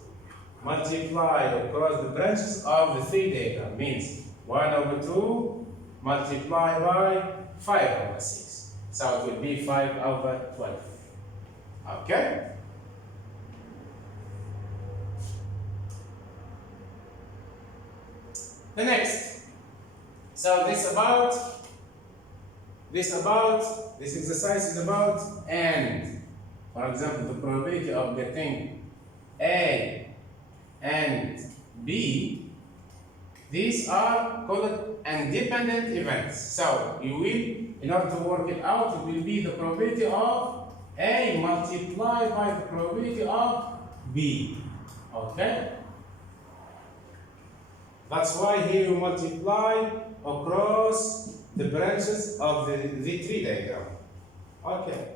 Multiply across the branches of the 3 diagram means 1 over 2 multiplied by 5 over 6. So it will be 5 over 12. Okay? The next. So this exercise is about and. For example, the probability of getting A and B, these are called independent events. So you will, in order to work it out, it will be the probability of A multiplied by the probability of B. Okay? That's why here you multiply across the branches of the tree diagram. Okay.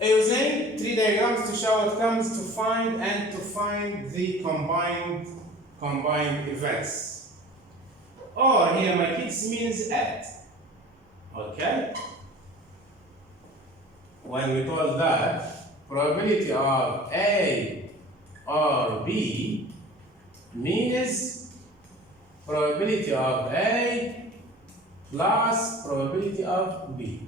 Using tree diagrams to show outcomes to find the combined events. Or here my kids means add. Okay? When we told that probability of A or B means probability of A plus probability of B.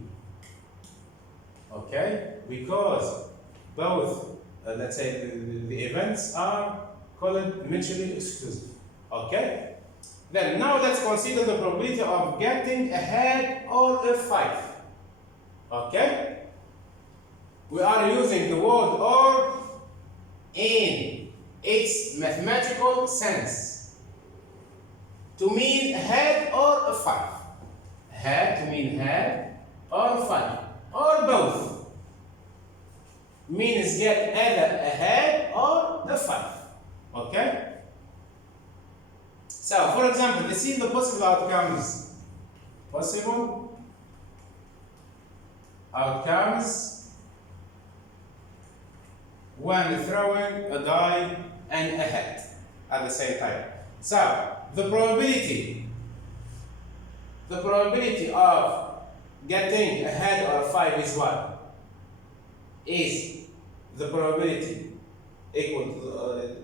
Okay? Because both, let's say, the events are called mutually exclusive. Okay? Then now let's consider the probability of getting ahead or a 5. Okay? We are using the word or in its mathematical sense to mean ahead or a 5. Ahead to mean ahead or 5 or both. Means get either ahead or a 5. Okay? So, for example, let's see the possible outcomes. Possible outcomes when throwing a die and a hat at the same time. So, the probability of getting ahead or 5 is what? Is the probability equal to,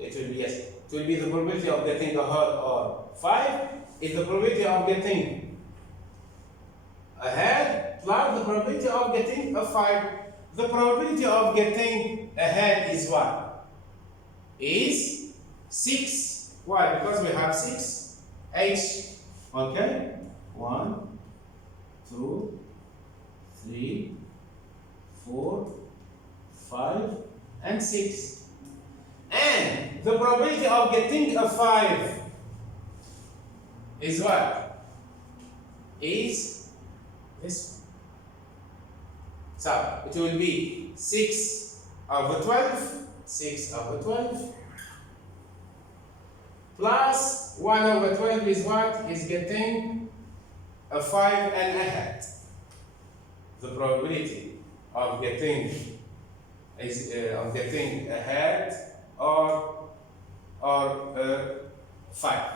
it will be yes. It will be the probability of getting ahead or 5 is the probability of getting ahead plus the probability of getting a 5. The probability of getting ahead is what? Is 6. Why? Because we have 6 H. Okay? 1, 2, 3, 4, 5, and 6. And the probability of getting a 5 is what? Is this. So it will be 6 over 12, 6 over 12, plus 1 over 12 is what? Is getting a 5 and a hat. The probability of getting ahead or 5.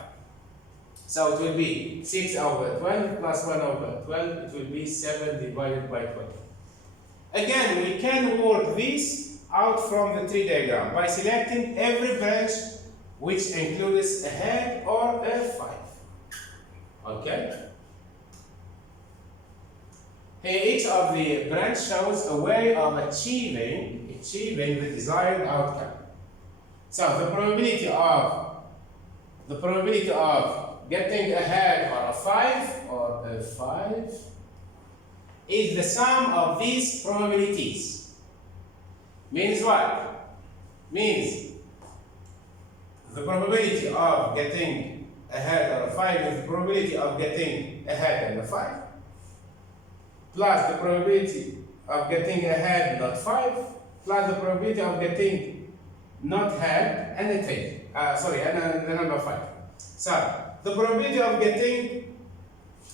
So it will be 6 over 12 plus 1 over 12. It will be 7 divided by 12. Again, we can work this out from the tree diagram by selecting every branch which includes a head or a 5. Okay? Here, each of the branch shows a way of achieving the desired outcome. So the probability of getting a head or a 5 is the sum of these probabilities. Means what? Means the probability of getting a head or a 5 is the probability of getting a head and a 5 plus the probability of getting a head not 5 plus the probability of getting not head and a tail. And the number 5. So the probability of getting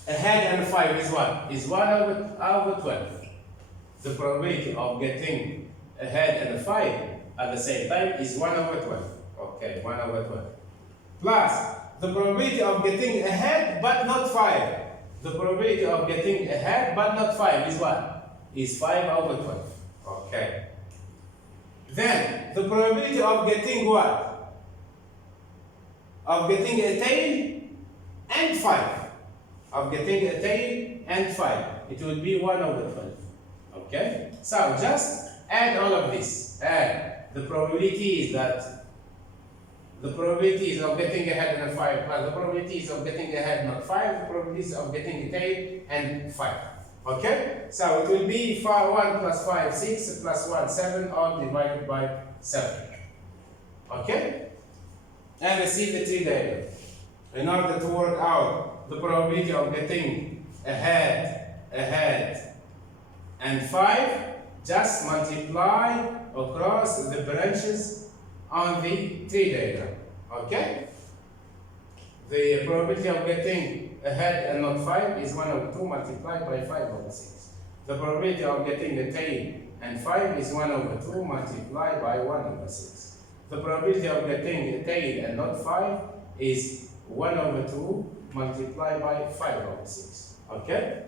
a head and a 5 is what? Is 1 over 12. The probability of getting a head and a 5 at the same time is 1 over 12. Okay, 1 over 12. Plus the probability of getting a head but not 5. The probability of getting a head but not 5 is what? Is 5 over 12. Okay. Then the probability of getting what? Of getting a tail and 5. Of getting a tail and 5. It will be 1 over 12. Okay? So just add all of this. Add the probabilities of getting a head and a 5 plus the probabilities of getting a head not 5, the probabilities of getting a tail and 5. Okay? So it will be 1 plus 5, 6 plus 1, 7, all divided by 7. Okay? And receive the tree diagram. In order to work out the probability of getting a head, and 5, just multiply across the branches on the tree diagram. Okay? The probability of getting a head and not 5 is 1 over 2 multiplied by 5 over 6. The probability of getting a tail and 5 is 1 over 2 multiplied by 1 over 6. The probability of getting a tail and not 5 is 1 over 2 multiplied by 5 over 6. Okay?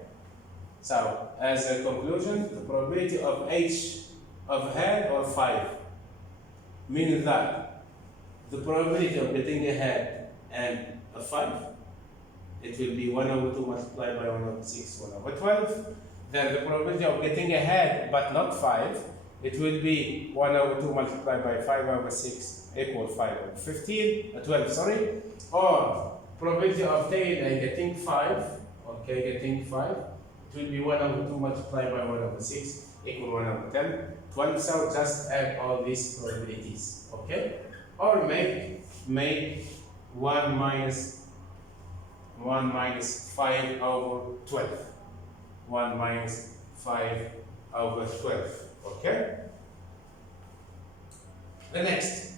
So, as a conclusion, the probability of H of head or 5 means that the probability of getting a head and a 5, it will be 1 over 2 multiplied by 1 over 6, 1 over 12. Then the probability of getting a head but not 5, it will be 1 over 2 multiplied by 5 over 6 equal 5 over 12, sorry. Or probability of tail and getting 5, okay, getting 5, it will be 1 over 2 multiplied by 1 over 6 equal 1 over 10, 12. So just add all these probabilities, okay? Or make 1 minus 5 over 12. 1 minus 5 over 12. Okay? The next.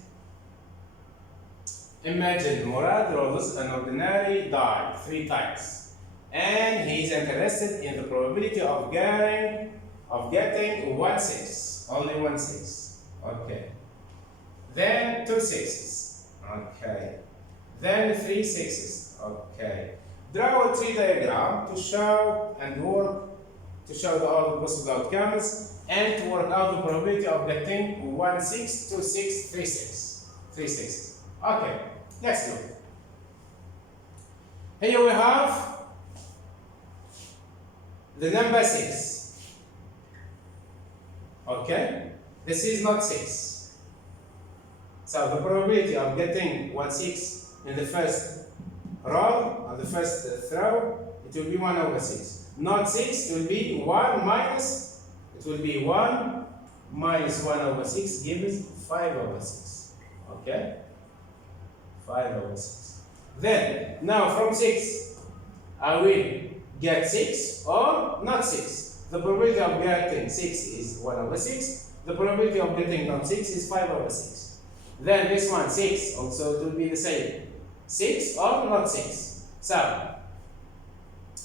Imagine Murad rolls an ordinary die 3 times, and he is interested in the probability of getting 1 6. Only 1 6. Okay. Then 2 6s. Okay. Then 3 6s. Okay. Draw a tree diagram to show all the possible outcomes and to work out the probability of getting 1 6, 2 6, 3 6. 3 6s. Okay, let's do it. Here we have the number 6. Okay, this is not 6. So the probability of getting 1 6 in the first row, or the first throw, it will be 1 over 6. Not 6, it will be 1 minus, it will be 1 minus 1 over 6 gives 5 over 6. Okay? 5 over 6. Then, now from 6, I will get 6 or not 6. The probability of getting 6 is 1 over 6. The probability of getting not 6 is 5 over 6. Then this one, 6, also it will be the same. 6 or not 6. So,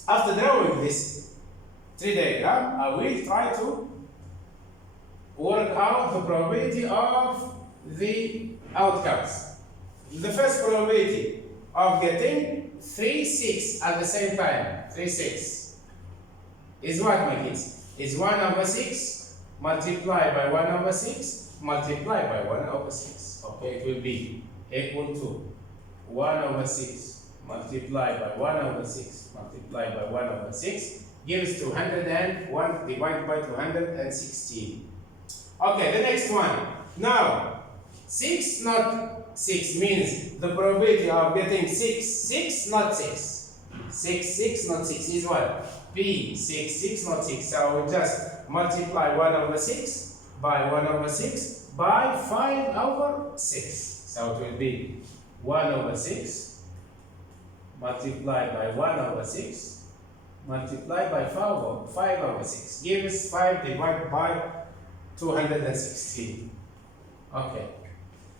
after drawing this tree diagram, I will try to work out the probability of the outcomes. The first probability of getting 3, 6 at the same time. 3, 6 is what, my kids? Is 1 over 6 multiplied by 1 over 6 multiplied by 1 over 6. Okay, it will be equal to 1 over 6 multiplied by 1 over 6 multiplied by 1 over 6 gives 201 divided by 216. Okay, the next one. Now, 6 not 6 means the probability of getting 6 not 6. 6 not 6 is what? P 6 not 6. So we just multiply 1 over 6 by 1 over 6 by 5 over 6. So it will be 1 over 6 multiplied by 1 over 6 multiplied by 5 over 6 gives 5 divided by 216. Okay.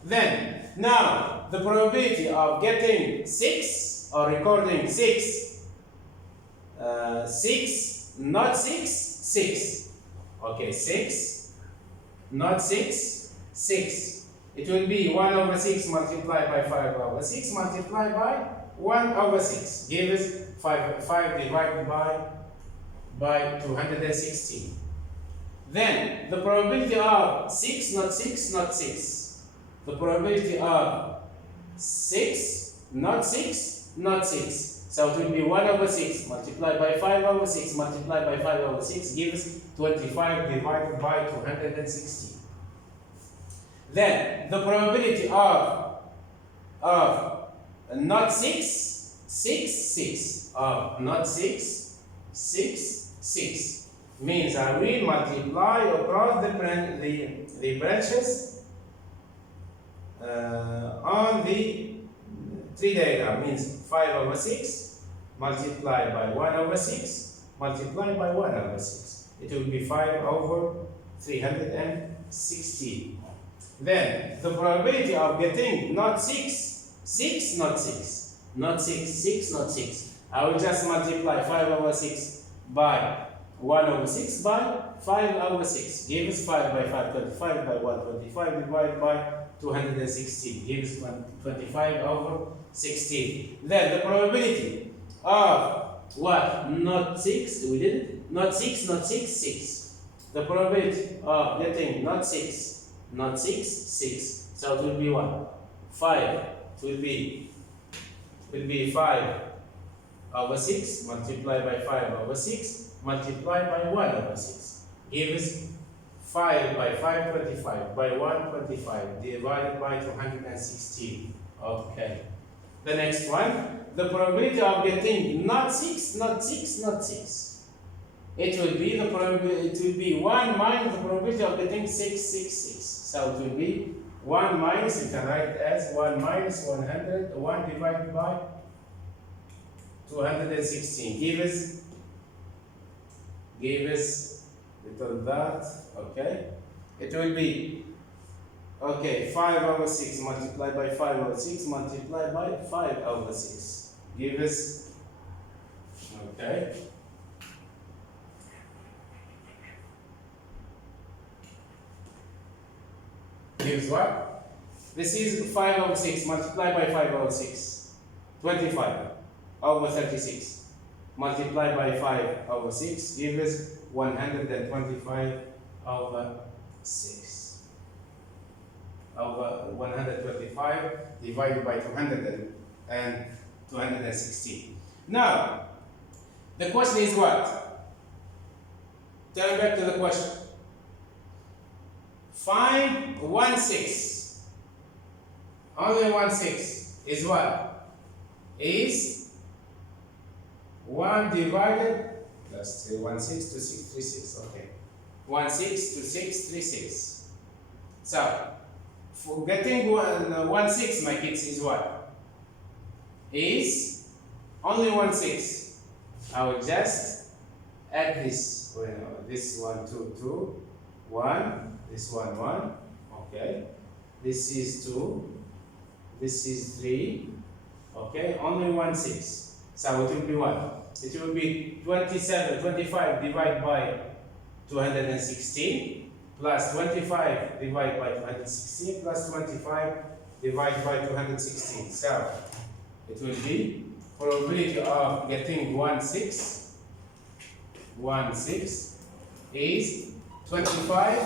Then, now, the probability of getting 6 or recording 6, 6, not 6, 6. Okay, 6, not 6, 6. It will be 1 over 6 multiplied by 5 over 6 multiplied by 1 over 6 gives 5 divided by 216. Then the probability of 6 not 6 not 6. The probability of 6 not 6 not 6. So it will be 1 over 6 multiplied by 5 over 6 multiplied by 5 over 6 gives 25 divided by 216. Then the probability of not 6, 6 of not 6, 6 means I will multiply across the branches on the tree diagram. Means 5 over 6 multiplied by 1 over 6 multiplied by 1 over 6. It will be 5 over 360. Then the probability of getting not 6 not 6, not 6 not 6. I will just multiply 5 over 6 by 1 over 6 by 5 over 6 gives 5 by 5, 25 by 1, 25 divided by 216 gives 25 over 16. Then the probability of what? Not 6, we did it? Not 6, 6. The probability of getting not 6, 6. So it will be what? 5. It will be 5 over 6 multiplied by 5 over 6 multiplied by 1 over 6 gives 5 by 5, 25 by 1, 25 divided by 216. Okay. The next one, the probability of getting not 6 not 6. It will be 1 minus the probability of getting 6. So it will be 1 minus, you can write it as 1 minus 100, 1 divided by 216 gives little that, okay? It will be, okay, 5 over 6 multiplied by 5 over 6 multiplied by 5 over 6 gives, okay? Gives what? This is 5 over 6 multiplied by 5 over 6, 25 over 36. Multiplied by 5 over 6 gives 125 over 6. Over 125 divided by 200 and 216. Now, the question is what? Turn back to the question. Find 1/6. Only 1/6 is what? Is 1 divided, let's say 1/6 to 636, okay. 1/6 to 636. So, for getting 1/6, my kids, is what? Is only 1/6. I will just add this, this 1, 2, 2, 1, this 1, 1, okay. This is 2, this is 3, okay, only 1/6. So it will be what? It will be 25 divided by 216 plus 25 divided by 216 plus 25 divided by 216. So it will be probability of getting 1/6 is 25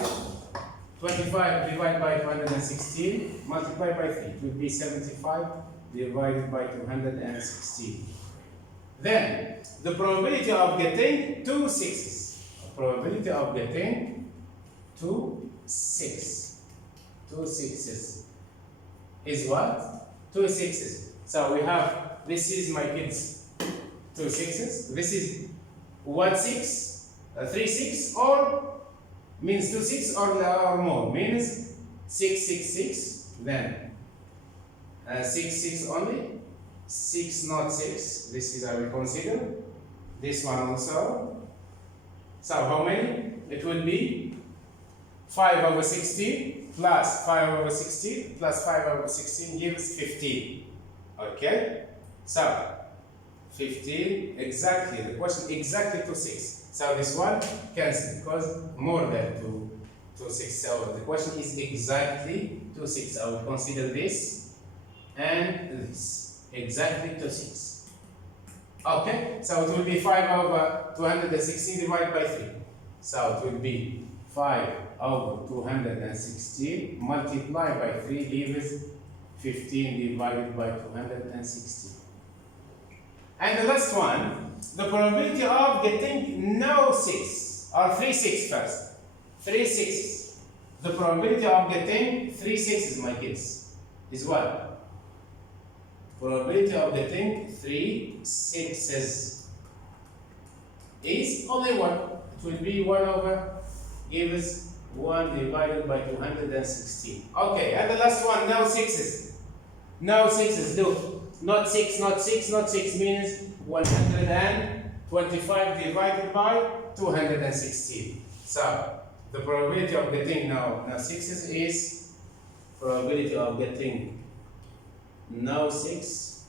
divided by 216 multiplied by 3. It will be 75 divided by 216. Then the probability of getting 2 6s. Probability of getting 2 6s is what? 2 6s. So we have, this is my kids, 2 6s. This is 1 6, 3 6, or means 2 6 or more, means 6 6 6. Then 6 6 only, 6 not 6. This is I will consider. This one also. So how many? It will be 5/16 plus 5/16 plus 5/16 gives 15. Okay? So 15 exactly. The question exactly 2 6. So this one cancel because more than 2 6. So the question is exactly 2 6. I will consider this and this exactly 2 6. Okay, so it will be 5/216 divided by 3. So it will be 5/216 multiplied by 3 gives 15 divided by 216. And the last one, the probability of getting no 6 or 3 6 first. 3 6s. The probability of getting 3 6s, my kids, is what? Probability of getting 3 6s is only 1. It will be 1 gives 1 divided by 216. Okay, and the last one, no 6s. No 6s, look. Not 6, not 6, not 6 means 125 divided by 216. So, the probability of getting now 6s is probability of getting now 6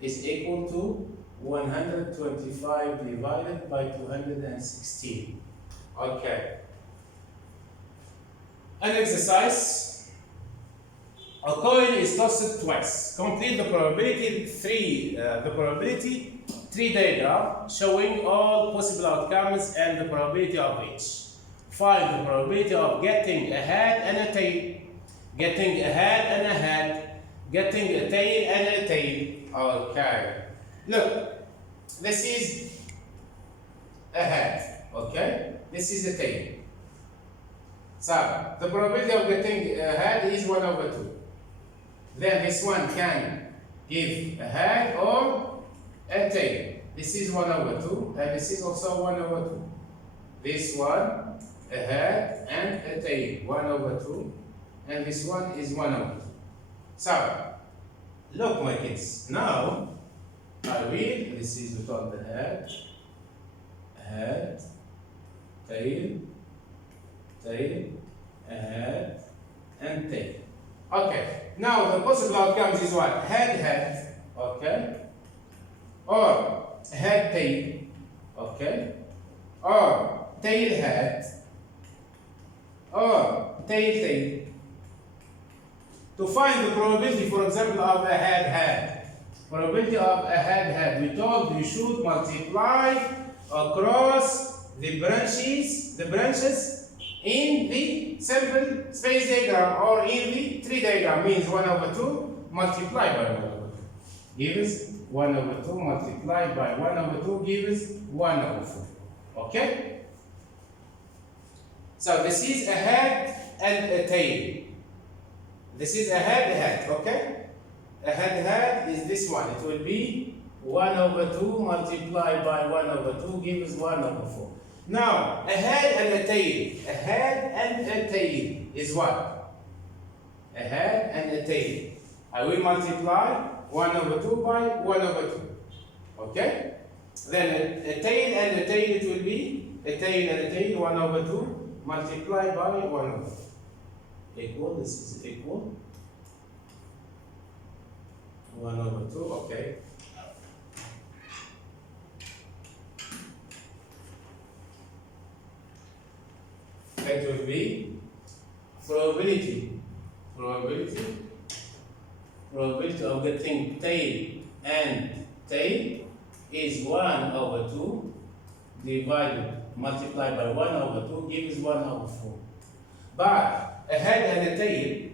is equal to 125 divided by 216. Okay. An exercise. A coin is tossed twice. Complete the probability tree diagram showing all possible outcomes and the probability of each. Find the probability of getting a head and a tail. Getting a head and a head, getting a tail and a tail. Okay. Look, this is a head, okay? This is a tail. So, the probability of getting a head is 1/2. Then this one can give a head or a tail. This is 1/2, and this is also 1/2. This one, a head and a tail, 1/2. And this one is 1/2. So, look my kids, now I will, this is without the head, tail, head, and tail. Okay, now the possible outcomes is what? Head, okay, or head, tail, okay, or tail, head, or tail. To find the probability, for example, of a head. Probability of a head. We told you should multiply across the branches in the simple space diagram or in the tree diagram. Means 1/2 multiplied by 1/2 gives 1/2 multiplied by 1/2 gives 1/4. Okay? So this is a head and a tail. This is a head, okay? A head is this one. It will be 1/2 multiplied by 1/2 gives 1/4. Now, a head and a tail. A head and a tail is what? A head and a tail. I will multiply 1/2 by 1/2. Okay? Then a tail and a tail, it will be a tail and a tail, 1/2 multiplied by 1/2. Equal, this is equal 1/2, okay. That will be probability probability of getting tail and tail is 1 over 2 divided, multiplied by 1 over 2 gives 1 over 4. But a head and a tail,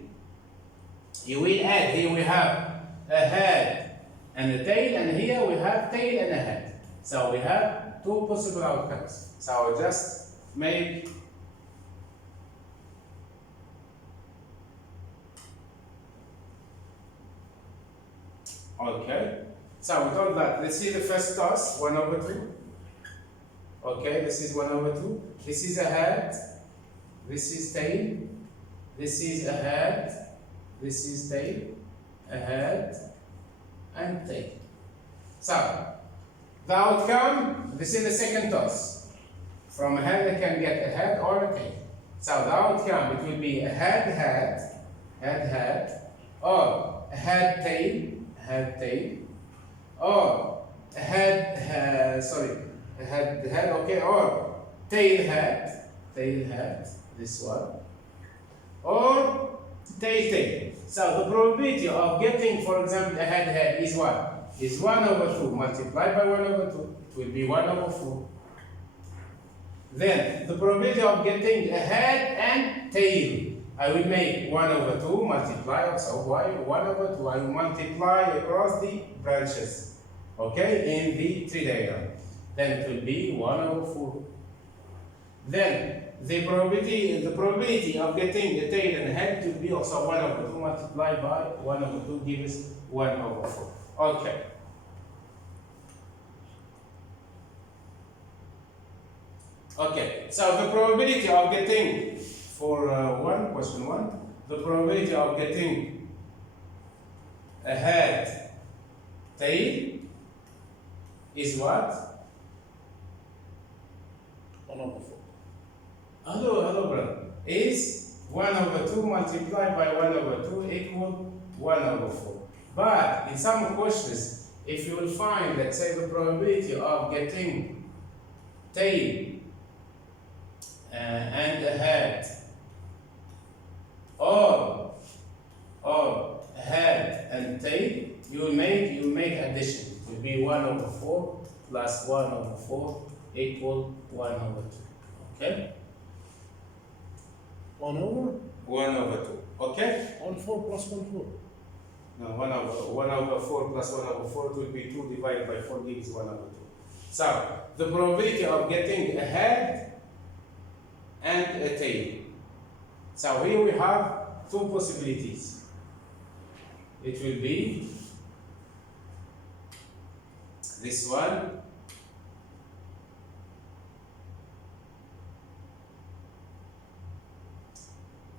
you will add, here we have a head and a tail, and here we have tail and a head. So we have two possible outcomes. So I'll just make okay. So we told that let's see the first toss, 1 over 2. Okay, this is 1 over 2. This is a head, this is tail, this is a head, this is tail, a head, and tail. So the outcome, this is the second toss. From a head I can get a head or a tail. So the outcome, it will be a head, or a head, tail, or a head, okay, or tail, head, this one, or tail. So the probability of getting, for example, a head is what? Is 1 over 2 multiplied by 1 over 2. It will be 1 over 4. Then the probability of getting a head and tail, I will make 1 over 2 multiply, so why 1 over 2? I will multiply across the branches, okay, in the tree diagram. Then it will be 1 over 4. Then the probability of getting the tail and head will be also 1 over 2 multiplied by 1 over 2 gives 1 over 4. Okay. Okay, so the probability of getting, for question 1, the probability of getting a head, tail, is what? 1 over 4. Hello, brother. Is 1 over 2 multiplied by 1 over 2 equal 1 over 4. But in some questions, if you will find, let's say, the probability of getting tail and a head, or head and tail, you make addition. It will be 1 over 4 plus 1 over 4 equal 1 over 2. Okay? 1 over? 1 over 2. Okay? 1 4 plus 1 4. No, 1 over 4 plus 1 over 4 will be 2 divided by 4 gives 1 over 2. So, the probability of getting a head and a tail. So here we have two possibilities. It will be this one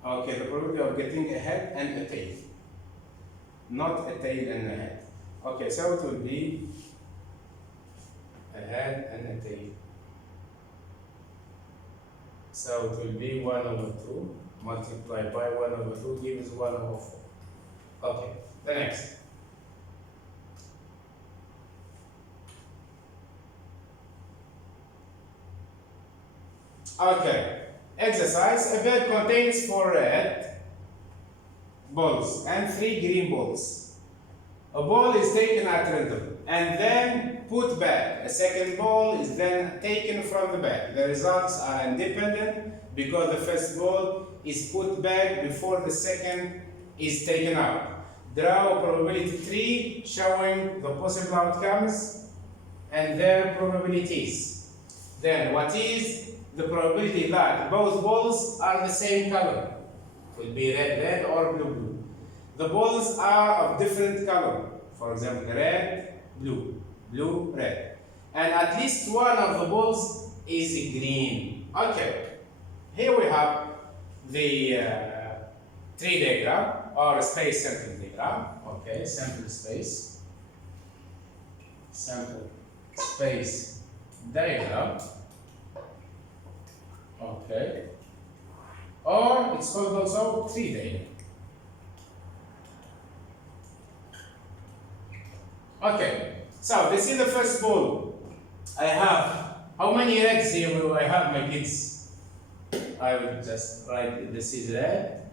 okay, the probability of getting a head and a tail, not a tail and a head. Okay, so it will be a head and a tail. So it will be 1 over 2 multiplied by 1 over 2 gives 1 over 4. Okay, the next. Okay, exercise. A bed contains 4 red balls and 3 green balls. A ball is taken at random and then put back. A second ball is then taken from the bag. The results are independent because the first ball is put back before the second is taken out. Draw a probability tree showing the possible outcomes and their probabilities. Then what is the probability that both balls are the same color? It will be red, or blue. The balls are of different color. For example, red, blue, red. And at least one of the balls is green. Okay, here we have the tree diagram or space sample diagram. Okay, sample space diagram. Okay, or it's called also tree diagram. Okay, so this is the first ball. I have, how many reds here will I have, my kids? I will just write, this is red,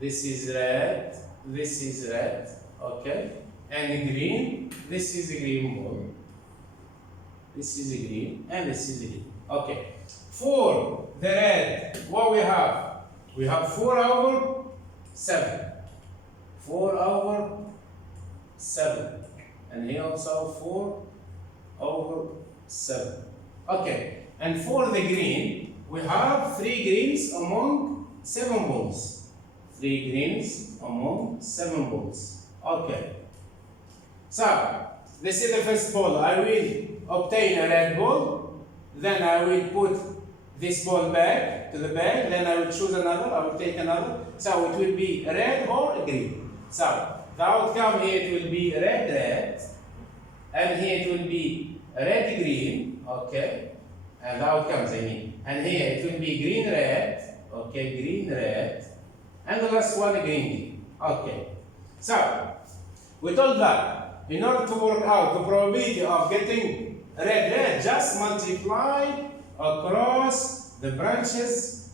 this is red, this is red, Okay, and green, this is a green ball. This is a green, and this is a green. Okay, for the red, what we have? We have 4 over 7. 4 over 7. And here also 4 over 7. Okay, and for the green, we have 3 greens among 7 balls. 3 greens among 7 balls. Okay. So, this is the first ball. I will obtain a red ball. Then I will put this ball back to the bag. Then I will choose another. I will take another. So, it will be red or green. So, the outcome here it will be red, red. And here it will be red, green. Okay. And the outcomes, I mean. And here it will be green, red. Okay, green, red. And the last one, green, green. Okay. So, we told that in order to work out the probability of getting red, red, just multiply across the branches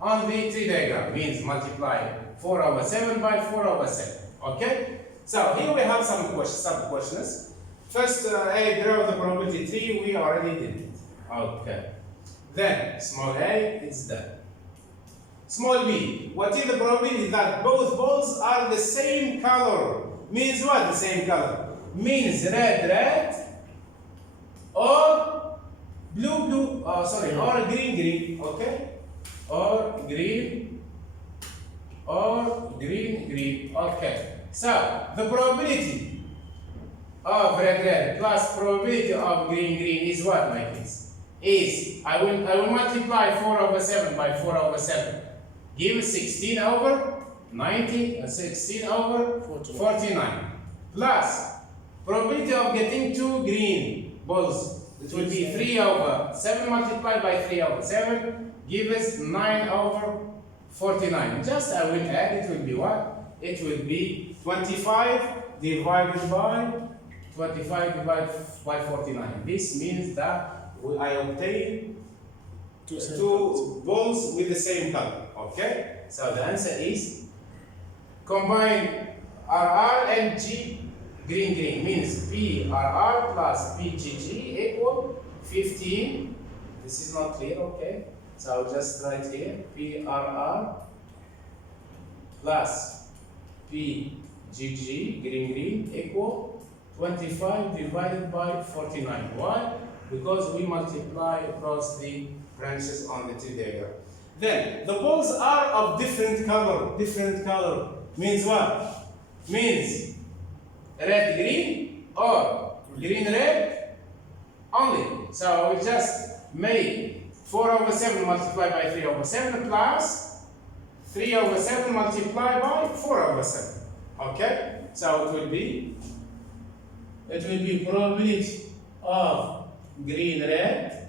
on the tree diagram. Means multiply 4 over 7 by 4 over 7. Okay? So, here we have some questions. First, A, draw the probability tree. We already did it. Okay. Then, small a, it's done. Small b, what is the probability that both balls are the same color? Means what, the same color? Means red, red, or blue, blue, or green, green, okay? Or green, green, okay. So, the probability of red, red plus probability of green, green is what, my kids? Is, I will multiply 4 over 7 by 4 over 7. Give 16 over 90, 16 over 49. Plus, probability of getting 2 green balls. It will be 3 over 7 multiplied by 3 over 7. Give us 9 over 49. Just I will add, it will be what? It will be 25 divided by 49. This means that I obtain 2 balls with the same color. Okay? So the answer is combine RR and G green green means PRR plus PGG equal 15. This is not clear, okay? So I'll just write here PRR plus PGG green green equal 25 divided by 49. Why? Because we multiply across the branches on the tree diagram. Then the balls are of different color. Different color means what? Means red green or green red only. So I will just make 4 over 7 multiplied by 3 over 7 plus 3 over 7 multiplied by 4 over 7. Okay? So it will be probability of green red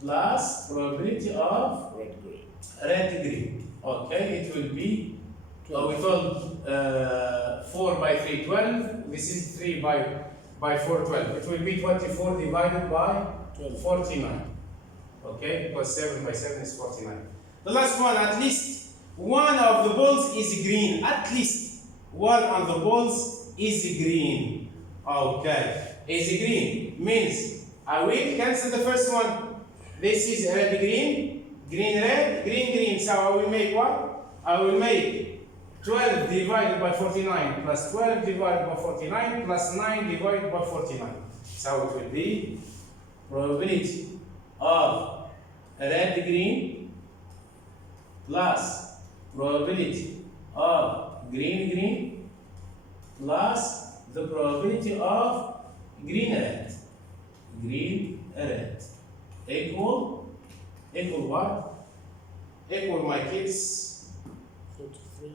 plus probability of red green. Okay, it will be, we told 4 by 3, 12. This is 3 by 4, 12. It will be 24 divided by 49. Okay, because 7 by 7 is 49. The last one, at least one of the balls is green. At least one of the balls is green. Okay, is green means I will cancel the first one. This is red green, green red, green green. So I will make what? I will make 12 divided by 49 plus 12 divided by 49 plus 9 divided by 49. So it will be probability of red green plus probability of green green plus the probability of green red. Green red equal what? Equal, my kids, 43.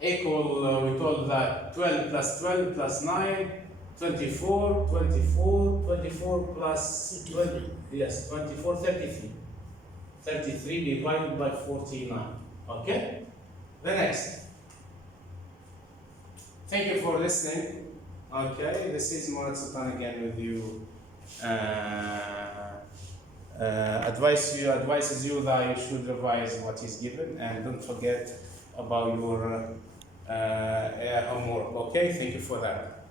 Equal, we told that 12 plus 12 plus 9, 24, 24, 24 plus 20, yes, 24, 33. 33 divided by 49. Okay? The next. Thank you for listening. Okay, this is Mourad Sultan again with you. Advises you that you should revise what is given, and don't forget about your homework. Okay, thank you for that.